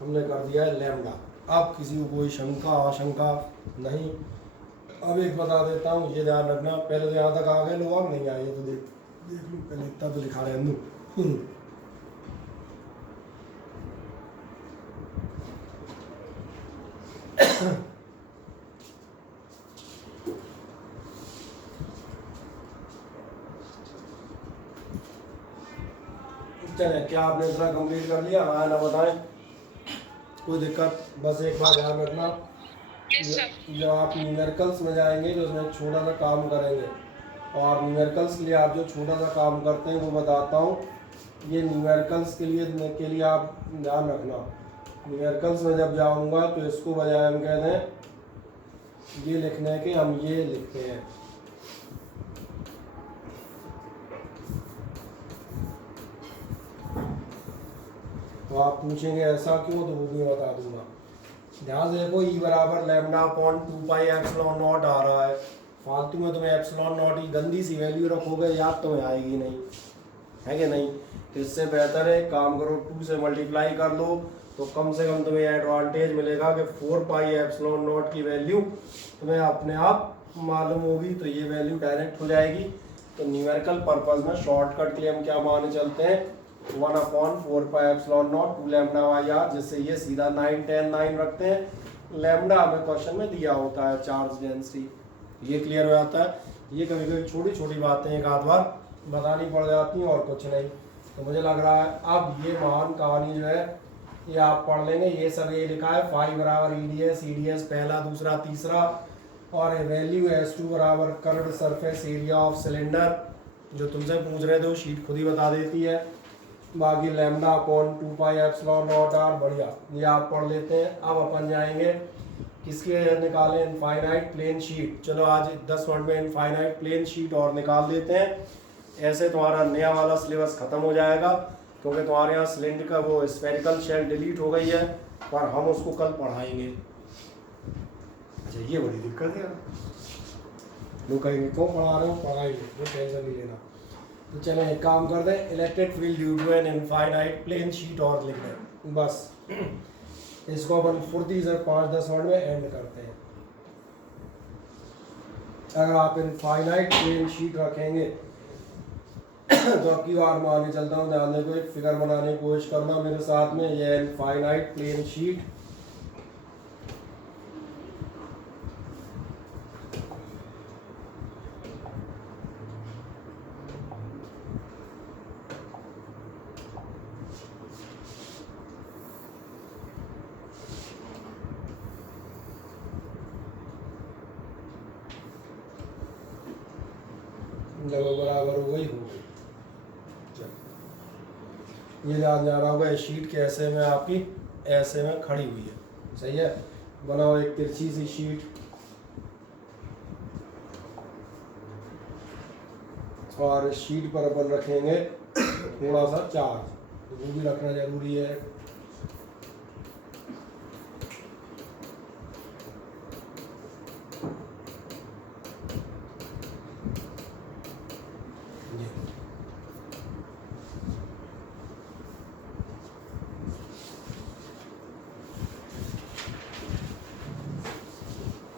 हमने कर दिया है लैम्डा। अब किसी को कोई शंका आशंका नहीं। अब एक बता देता हूँ, ये ध्यान रखना। पहले तो यहाँ तक आ गए लोग, अब नहीं आए तो देख लो, पहले इतना तो लिखा रहे हम। चले, क्या आपने इतना कंप्लीट कर लिया? हाँ ना बताएं, कोई दिक्कत? बस एक बार ध्यान रखना, जब आप न्यूमेरिकल्स में जाएंगे तो उसमें छोटा सा काम करेंगे, और न्यूमेरिकल्स के लिए आप जो छोटा सा काम करते हैं वो बताता हूँ। ये न्यूमेरिकल्स के लिए आप ध्यान रखना। न्यूमेरिकल्स में जब जाऊँगा तो इसको बजाय हम कहते हैं ये लिखने के, हम ये लिखते हैं तो आप पूछेंगे ऐसा क्यों, तो वो भी बता दूंगा। ध्यान से देखो, E बराबर lambda upon 2 pi epsilon naught आ रहा है। फालतू में तुम्हें एप्सिलॉन नॉट की गंदी सी वैल्यू रखोगे, याद तुम्हें आएगी नहीं, है कि नहीं? तो इससे बेहतर है काम करो, 2 से मल्टीप्लाई कर लो, तो कम से कम तुम्हें एडवांटेज मिलेगा कि 4 पाई एप्सिलॉन नॉट की वैल्यू तुम्हें अपने आप मालूम होगी, तो ये वैल्यू डायरेक्ट हो जाएगी। तो न्यूमेरिकल पर्पज़ में शॉर्टकट के लिए हम क्या माने चलते हैं, 1 upon 4 pi epsilon naught 2 lambda Y R, जिससे ये सीधा 9 10 9 रखते हैं। लैम्डा हमें क्वेश्चन में दिया होता है चार्ज डेंसिटी, ये क्लियर हो जाता है। ये कभी कभी छोटी छोटी बातें एक आध बार बतानी पड़ जाती हैं और कुछ नहीं। तो मुझे लग रहा है अब ये महान कहानी जो है ये आप पढ़ लेंगे। ये सब ये लिखा है फाई बराबर EDS पहला दूसरा तीसरा, और वैल्यू S2 बराबर curved surface area of cylinder, जो तुमसे पूछ रहे थे वो शीट खुद ही बता देती है। बाकी lambda upon 2 pi epsilon naught R, बढ़िया, ये आप पढ़ लेते हैं। अब अपन जाएंगे किसके निकालें, इनफाइनाइट प्लेन शीट। चलो आज 10 मिनट में इनफाइनाइट प्लेन शीट और निकाल देते हैं। ऐसे तुम्हारा नया वाला सिलेबस ख़त्म हो जाएगा, क्योंकि तुम्हारे यहाँ सिलेंडर का वो स्फेरिकल शेल डिलीट हो गई है, पर हम उसको कल पढ़ाएंगे। अच्छा, ये बड़ी दिक्कत है, लोग कहेंगे क्यों पढ़ा रहे हो, पढ़ाएंगे, वो टेंशन नहीं लेना। तो चलें एक काम कर दें, electric field due to an infinite plane sheet और लिख दें बस। इसको अपन फुर्ती से 5-10 मिनट में एंड करते हैं। अगर आप इनफाइनाइट प्लेन शीट रखेंगे तो अब की बार मैं आगे चलता हूँ, ध्यान देखो, एक फिगर बनाने की कोशिश करना मेरे साथ में। ये इनफाइनाइट प्लेन शीट, लगभग बराबर हो गई। ये ध्यान जा रहा होगा, ये शीट कैसे में आपकी ऐसे में खड़ी हुई है, सही है। बनाओ एक तिरछी सी शीट, और शीट पर अपन रखेंगे थोड़ा सा चार्ज, तो वो भी रखना जरूरी है।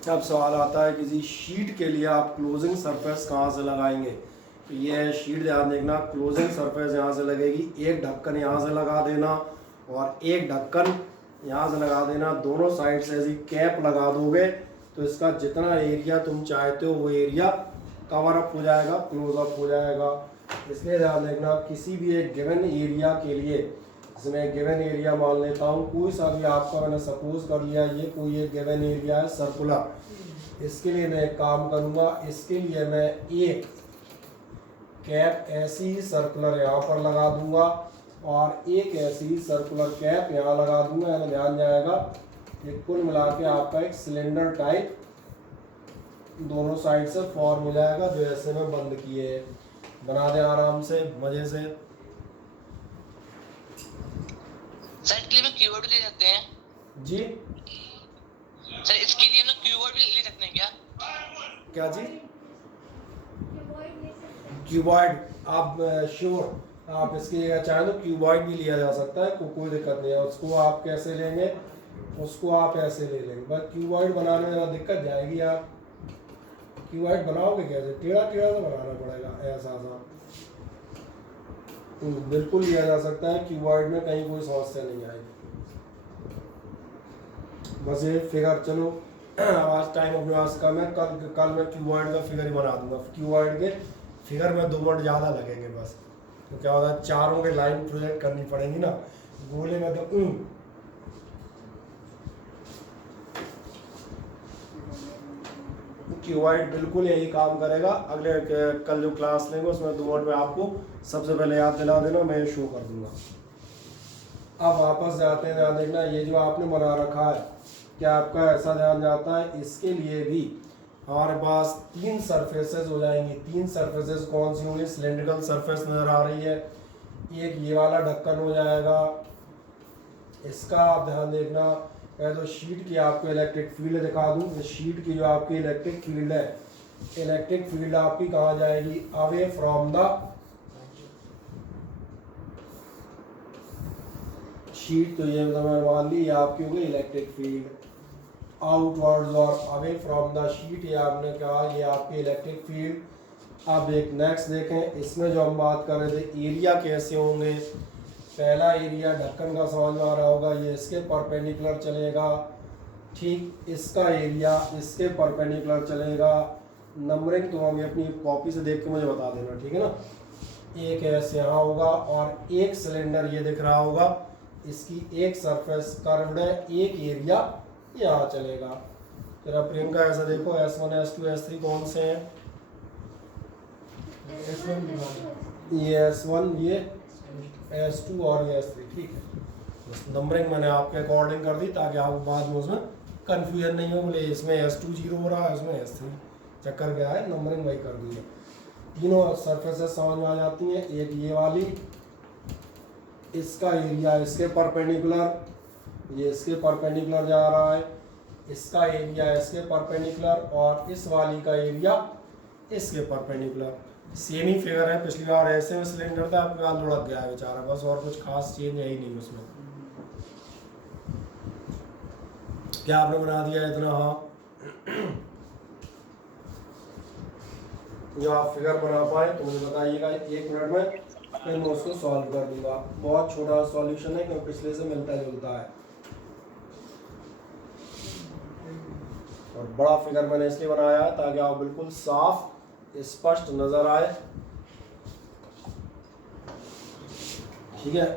अब सवाल आता है किसी शीट के लिए आप क्लोजिंग सरफेस कहाँ से लगाएंगे। तो ये है शीट, ध्यान देखना, क्लोजिंग सरफेस यहाँ से लगेगी, एक ढक्कन यहाँ से लगा देना और एक ढक्कन यहाँ से लगा देना। दोनों साइड से ऐसी कैप लगा दोगे तो इसका जितना एरिया तुम चाहते हो वो एरिया कवर अप हो जाएगा, क्लोज अप हो जाएगा। इसलिए ध्यान देखना, किसी भी एक गिवन एरिया के लिए, इसमें गिवन एरिया मान लेता हूँ कोई सा भी आपका, मैंने सपोज कर लिया ये कोई एक गिवन एरिया है सर्कुलर। इसके लिए मैं एक काम करूँगा, इसके लिए मैं एक कैप ऐसी ही सर्कुलर यहाँ पर लगा दूंगा और एक ऐसी ही सर्कुलर कैप यहाँ लगा दूंगा। यानी ध्यान जाएगा, ये कुल मिला के आपका एक सिलेंडर टाइप दोनों साइड से फॉर्म हो जाएगा, जो ऐसे में बंद किए है। बना दे आराम से, मजे से। सर इसके लिए कीवर्ड ले सकते हैं जी सर, इसके लिए हम लोग कीवर्ड भी ले सकते हैं क्या? क्या जी? क्यूबॉइड, आप श्योर, आप इसकी जगह चाहें तो क्यूबॉइड भी लिया जा सकता है, कोई दिक्कत नहीं है। उसको आप कैसे लेंगे, उसको आप ऐसे ले लेंगे, बस क्यूबॉइड बनाने में ज़रा दिक्कत जाएगी। आप क्यूबॉइड बनाओगे कैसे, टेढ़ा टेढ़ा तो बनाना पड़ेगा, ऐसा सा बिल्कुल लिया जा सकता है, क्यूबॉइड में कहीं कोई समस्या नहीं आएगी। बस ये फिगर, चलो आज टाइम अपने पास कम है, कल मैं क्यूबॉइड का फिगर ही बना दूंगा। क्यूबॉइड के फिगर में 2 मिनट ज़्यादा लगेंगे बस। तो क्या होता है, चारों के लाइन प्रोजेक्ट करनी पड़ेगी ना, गोले में तो क्यूबॉइड बिल्कुल यही काम करेगा। अगले कल जो क्लास लेंगे उसमें 2 मिनट में आपको सबसे पहले याद दिला देना, मैं शो कर दूंगा। अब वापस जाते हैं, ध्यान देखना, ये जो आपने बना रखा है, क्या आपका ऐसा ध्यान जाता है, इसके लिए भी हमारे पास 3 सरफेसेस हो जाएंगी। 3 सरफेसेस कौन सी होंगी, सिलेंड्रिकल सरफेस नज़र आ रही है, एक ये वाला ढक्कन हो जाएगा। इसका आप ध्यान देखना, मैं तो शीट की आपको इलेक्ट्रिक फील्ड दिखा दूँ। शीट की जो आपकी इलेक्ट्रिक फील्ड है, इलेक्ट्रिक फील्ड आपकी कहाँ जाएगी, अवे फ्रॉम द शीट। तो ये मैंने मान ली, ये आपकी हो गई इलेक्ट्रिक फील्ड। आउटवर्ड्स और अवे फ्रॉम द शीट, ये आपने कहा ये आपकी इलेक्ट्रिक फील्ड। अब एक नेक्स्ट देखें, इसमें जो हम बात कर रहे थे एरिया कैसे होंगे। पहला एरिया ढक्कन का समझ में आ रहा होगा, ये इसके परपेंडिकुलर चलेगा, ठीक। इसका एरिया इसके परपेंडिकुलर चलेगा। नंबरिंग तो हमें अपनी कॉपी से देख के मुझे बता देना, ठीक है ना। एक ऐसे यहाँ होगा और एक सिलेंडर ये दिख रहा होगा, इसकी एक सरफेस कर्व्ड है, एक एरिया यहाँ चलेगा। तेरा प्रियंका ऐसा देखो, S1 S2 S3 कौन से हैं, ये S1 ये S2 और ये S3, ठीक है। बस नंबरिंग मैंने आपके अकॉर्डिंग कर दी ताकि आपको बाद में उसमें कन्फ्यूजन नहीं हो, बोले इसमें S2 0 हो रहा है, इसमें S3, चक्कर क्या है, नंबरिंग वही कर दी है। तीनों सरफेसेस समझ में आ जाती हैं। एक ये वाली, इसका एरिया इसके परपेंडिकुलर, ये इसके परपेंडिकुलर जा रहा है, इसका एरिया इसके परपेंडिकुलर, और इस वाली का एरिया इसके परपेंडिकुलर। सेम ही फिगर है, पिछली बार ऐसे में सिलेंडर था, आपके बाद लुढ़क गया है बेचारा, बस और कुछ खास चेंज है ही नहीं उसमें। क्या आपने बना दिया इतना? हाँ, जो आप फिगर बना पाए तो मुझे बताइएगा 1 मिनट में, फिर मैं उसको सॉल्व कर दूंगा। बहुत छोटा सॉल्यूशन है क्योंकि पिछले से मिलता जुलता है, और बड़ा फिगर मैंने इसलिए बनाया ताकि आप बिल्कुल साफ स्पष्ट नजर आए। ठीक है,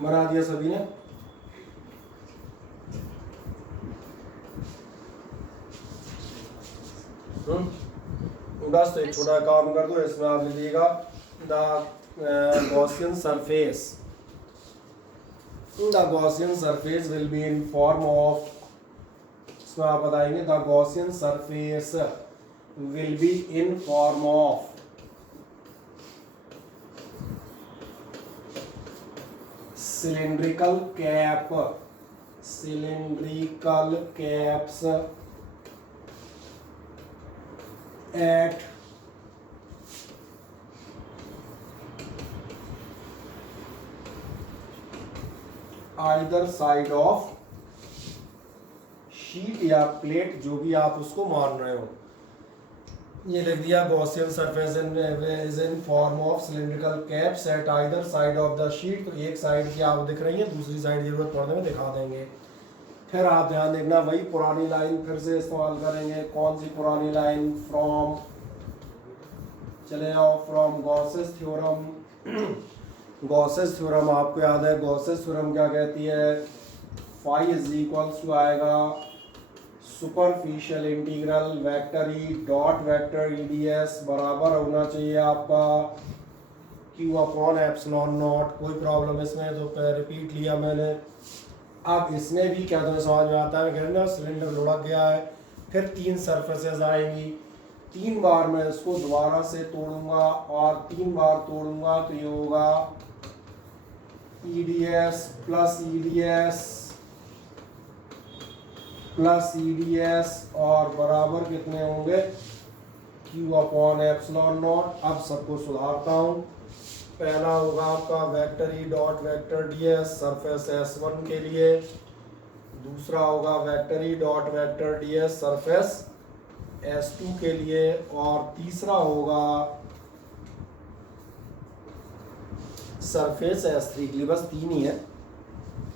बना दिया सभी ने? बस तो एक छोटा काम कर दो, इसमें आप लिखिएगा the Gaussian surface, the Gaussian surface will be in form of, इसमें आप बताएंगे the Gaussian surface will be in form of cylindrical cap, cylindrical caps at either side of sheet या प्लेट, जो भी आप उसको मान रहे हो। ये लिख दिया Gaussian surface is in form of cylindrical caps at either side of the sheet. तो एक साइड की आप दिख रही है, दूसरी साइड जरूरत पड़ने में दिखा देंगे। फिर आप ध्यान देखना, वही पुरानी लाइन फिर से इस्तेमाल करेंगे। कौन सी पुरानी लाइन? फ्रॉम, चले जाओ, from Gauss's theorem. Gauss's theorem आपको याद है, गॉसेस थ्योरम क्या कहती है? फाई इज इक्वल्स टू आएगा superficial integral vector E dot vector EDS बराबर होना चाहिए आपका क्यू अपॉन एप्सिलॉन नॉट। कोई प्रॉब्लम इसमें? तो रिपीट लिया मैंने। अब इसमें भी क्या तुम्हें समझ में आता है? कह रहे ना सिलेंडर लुढ़क गया है, फिर 3 सरफेसेस आएंगी, 3 बार मैं इसको दोबारा से तोड़ूंगा और 3 बार तोड़ूंगा, तो ये होगा EDS plus EDS plus EDS और बराबर कितने होंगे? Q upon epsilon not. अब सबको सुधारता हूँ। पहला होगा आपका vector E dot vector DS surface S1 के लिए, दूसरा होगा vector E dot vector DS surface S2 के लिए, और तीसरा होगा सरफेस S3 के लिए। बस 3 ही है,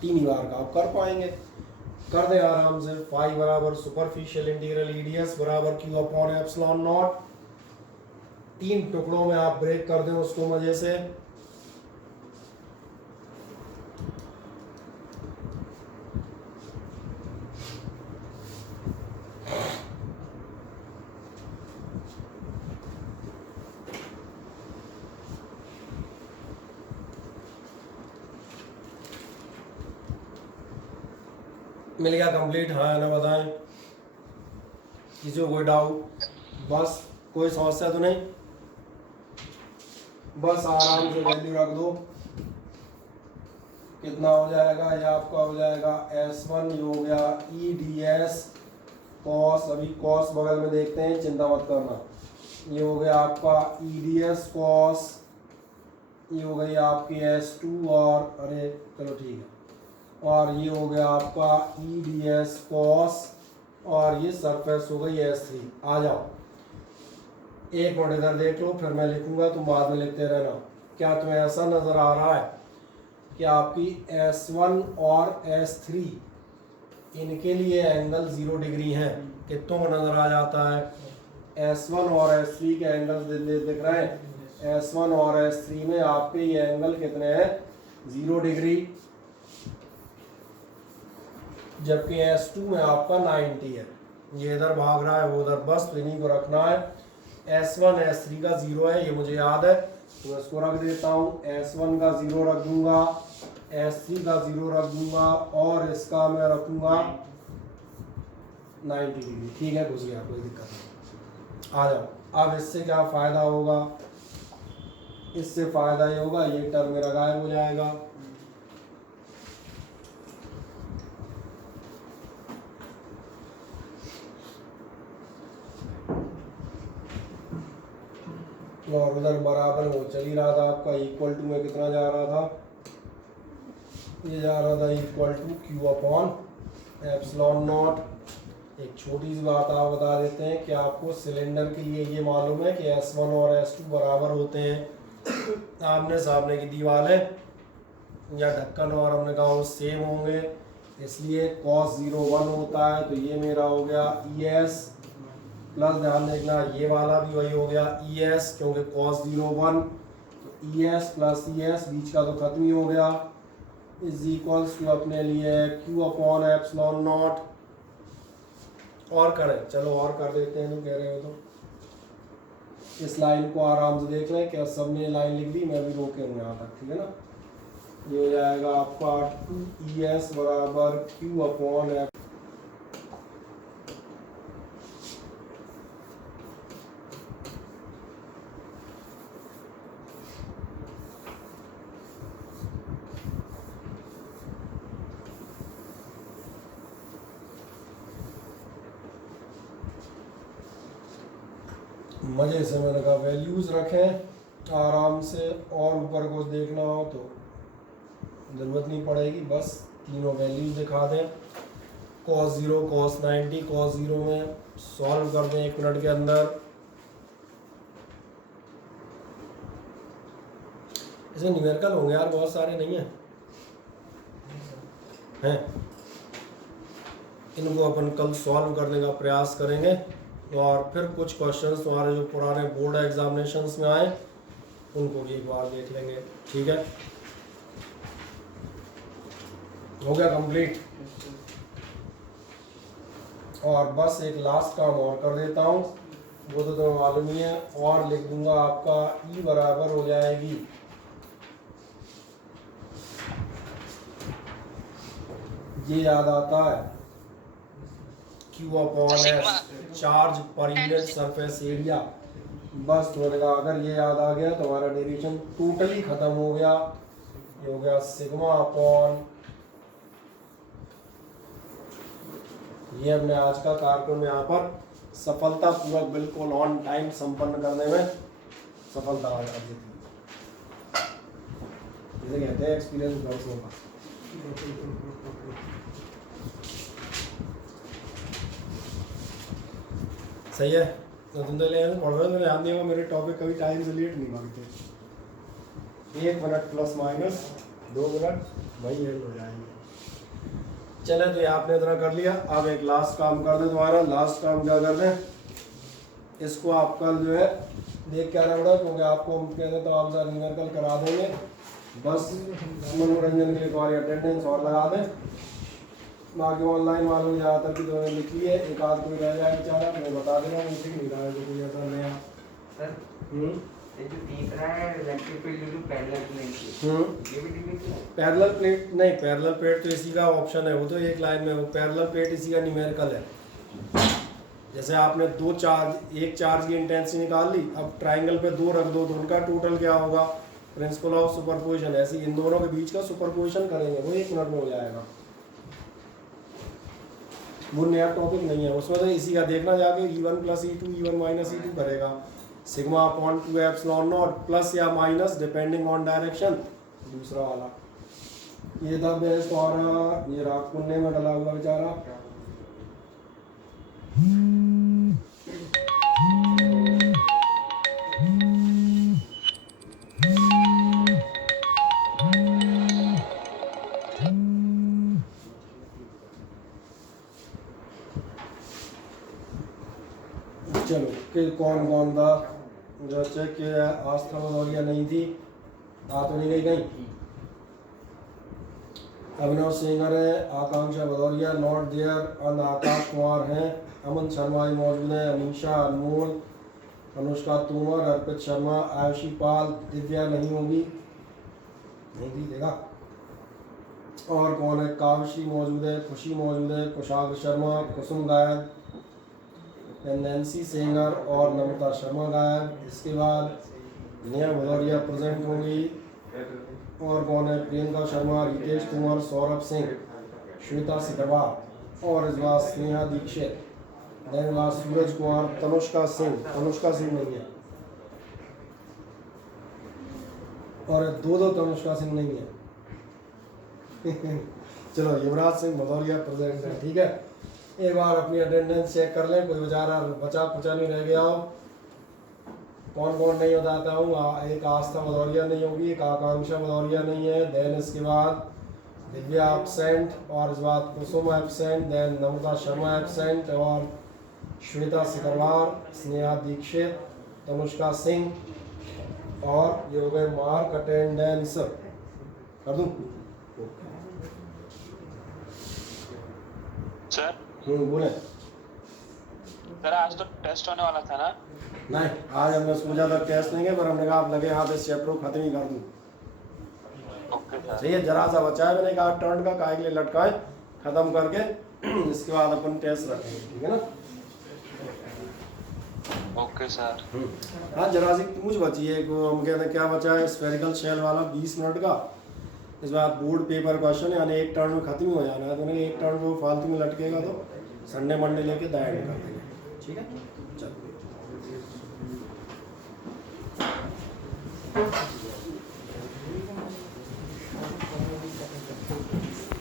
3 ही बार का आप कर पाएंगे। कर दे आराम से। फाई बराबर सुपरफिशियल इंटीग्रल ईडीएस बराबर क्यू अपॉन एप्सिलॉन नॉट। 3 टुकड़ों में आप ब्रेक कर दें उसको मजे से। मिल गया कंप्लीट? हाँ या ना बताएं, किसी को कोई डाउट? बस कोई समस्या तो नहीं? बस आराम से वैल्यू रख दो। कितना हो जाएगा? ये आपका हो जाएगा S1, ये हो गया EDS कॉस, अभी कॉस बगल में देखते हैं, चिंता मत करना। ये हो गया आपका EDS कॉस, ये हो गई आपकी S2 और अरे चलो ठीक है, और ये हो गया आपका EDS cos, और ये सरफेस हो गई S3। आ जाओ, एक मिनट इधर देख लो, फिर मैं लिखूंगा, तुम बाद में लिखते रहना। क्या तुम्हें ऐसा नज़र आ रहा है कि आपकी S1 और S3 इनके लिए एंगल 0 डिग्री हैं? कितनों को नज़र आ जाता है? S1 और S3 के एंगल दिख रहे हैं। S1 और S3 में आपके ये एंगल कितने हैं? 0 डिग्री, जबकि S2 में आपका 90 है। ये इधर भाग रहा है, वो उधर, बस तो इन्हीं को रखना है। S1 S3 का 0 है, ये मुझे याद है, तो मैं इसको रख देता हूँ। S1 का 0 रख दूंगा, S3 का 0 रख दूंगा, और इसका मैं रखूंगा 90 डिग्री। ठीक है, घुस गया, कोई दिक्कत नहीं। आ जाओ। अब इससे क्या फ़ायदा होगा? इससे फायदा ये होगा, ये टर्म मेरा गायब हो जाएगा। और उधर बराबर वो चल ही रहा था आपका, इक्वल टू में कितना जा रहा था, ये जा रहा था equal to Q upon epsilon naught. एक छोटी सी बात आप बता देते हैं कि आपको सिलेंडर के लिए ये मालूम है कि S1 और S2 बराबर होते हैं। आमने सामने की दीवारें या ढक्कन और हमने कहा वो सेम होंगे, इसलिए cos 0 1 होता है, तो ये मेरा हो गया ES प्लस ध्यान देखना ये वाला भी वही हो गया ES, क्योंकि cos 0 1, तो ES प्लस ES बीच का तो खत्म ही हो गया, इज इक्वल्स टू अपने लिए Q अपॉन एप्सिलॉन नॉट। और करें, चलो और कर देते हैं, जो कह रहे हो तो इस लाइन को आराम से देख लें, क्या सबने लाइन लिख दी, मैं भी रोके हूँ यहाँ तक, ठीक है ना। ये हो जाएगा आपका 2ES बराबर Q अपॉन एप। मज़े से मैंने कहा वैल्यूज़ रखें आराम से, और ऊपर कुछ देखना हो तो ज़रूरत नहीं पड़ेगी, बस तीनों वैल्यूज़ दिखा दें। cos 0 cos 90 cos 0 में सॉल्व कर दें 1 मिनट के अंदर। इसमें न्यूमेरिकल होंगे यार, बहुत सारे नहीं हैं, इनको अपन कल सॉल्व करने का प्रयास करेंगे, और फिर कुछ क्वेश्चंस तुम्हारे जो पुराने बोर्ड एग्जामिनेशंस में आए उनको भी एक बार देख लेंगे, ठीक है। हो गया कंप्लीट। और बस एक लास्ट काम और कर देता हूँ, वो तो तुम्हें मालूम ही है, और लिख दूंगा आपका E बराबर हो जाएगी ये याद आता है Q upon S, charge per unit surface area. बस थोड़े का अगर ये याद आ गया तो हमारा डेरिवेशन टोटली खत्म हो गया। ये हो गया सिग्मा अपॉन, ये हमने आज का कार्यक्रम यहाँ पर सफलतापूर्वक बिल्कुल ऑन टाइम संपन्न करने में सफलता अर्जित की। इसे कहते हैं एक्सपीरियंस वर्षों का। सही है, तो तुम तो ले पढ़ रहे हो, तो ध्यान दिया मेरे टॉपिक कभी टाइम से लेट नहीं भागते। 1 मिनट प्लस माइनस 2 मिनट वही एंड हो जाएंगे। चले तो आपने इतना कर लिया, अब एक लास्ट काम कर दे तुम्हारा। लास्ट काम क्या कर दें, इसको आप कल जो है देख के आना पड़ा, क्योंकि आपको हम कहते तो आप सारे न्यूमेरिकल करा देंगे, बस मनोरंजन के लिए तुम्हारी अटेंडेंस और लगा दें। बाकी ऑनलाइन वालों ज़्यादातर की तो लिख लिए, एक आध कोई रह जाए बेचारा मैं बता देना, मुझे नहीं रहा है जो कोई ऐसा नया। सर ये जो तीसरा है इलेक्ट्रिक फील्ड जो पैरेलल प्लेट, ये भी डिफिकल्ट है। पैरेलल प्लेट नहीं, पैरेलल प्लेट तो इसी का ऑप्शन है, वो तो एक लाइन में, पैरेलल प्लेट इसी का न्यूमेरिकल है। जैसे आपने दो चार्ज, एक चार्ज की इंटेंसिटी निकाल ली, अब ट्राइंगल पे 2 रख दो तो उनका टोटल क्या होगा, प्रिंसिपल ऑफ सुपरपोजिशन। ऐसे इन दोनों के बीच का सुपरपोजिशन करेंगे, वो 1 मिनट में हो जाएगा। वो नया टॉपिक नहीं है, उसमें तो इसी का देखना जाके E1 plus E2 E1 minus E2 करेगा, sigma upon 2 epsilon not plus या माइनस डिपेंडिंग ऑन डायरेक्शन, दूसरा वाला। ये था बेस्ट, और ये राग पुण्य में डला हुआ बेचारा। चलो कि कौन कौन था जो चेक किया, आस्था भदौरिया नहीं थी, आ तो नहीं गई कहीं। अभिनव सिंगर है, आकांक्षा भदौरिया नॉट देयर, आकाश कुमार हैं, अमन शर्मा ही मौजूद है, अमीशा, अनमोल, अनुष्का तोमर, अर्पित शर्मा, आयुषी पाल, दिव्या नहीं होगी, नहीं थी देखा। और कौन है, कावशी मौजूद है, खुशी मौजूद है, कुशाग्र शर्मा, कुसुम गायब, नैन्सी सेंगर और नमिता शर्मा गायब। इसके बाद नेहा भदौरिया प्रेजेंट होंगी। और कौन है? प्रियंका शर्मा, रितेश कुमार, सौरभ सिंह, श्वेता सिकरवार और इस बार स्नेहा दीक्षित। देन इस बार सूरज कुमार, तनुष्का सिंह नहीं है और दो तनुष्का सिंह नहीं है। चलो युवराज सिंह भदौरिया प्रेजेंट है, ठीक है। एक बार अपनी अटेंडेंस चेक कर लें, कोई बेचारा बचा कुचा नहीं रह गया हो। कौन कौन नहीं बताता हूँ। एक आस्था भदौरिया नहीं होगी, एक आकांक्षा भदौरिया नहीं है। देन इसके बाद दिव्या एब्सेंट और इस बात कुसुम एब्सेंट। देन नम्रता शर्मा एब्सेंट और श्वेता सिकरवार, स्नेहा दीक्षित, तनुष्का सिंह और ये हो गए मार्क अटेंडेंस। कर दूँ? सर बोले। सर आज तो टेस्ट होने वाला था ना? नहीं, आज हमने सोचा था टेस्ट नहीं है, पर हमने कहा आप लगे हाथ इस चैप्टर को खत्म ही कर दूँ। Okay sir. सही है, जरा सा बचा है, मैंने कहा टर्न का काय के लिए लटकाए खत्म करके इसके बाद अपन टेस्ट रखेंगे, ठीक है ना। Okay sir. हाँ, जरा सी पूछ बची है, को हम कहते हैं क्या बचा है? स्फेरिकल शेल वाला 20 मिनट का। इस बार बोर्ड पेपर क्वेश्चन है, यानी एक टर्न में खत्म ही हो जाना है। तो एक टर्न में फालतू में लटकेगा तो संडे मंडे लेके दाएं कर देंगे, ठीक है।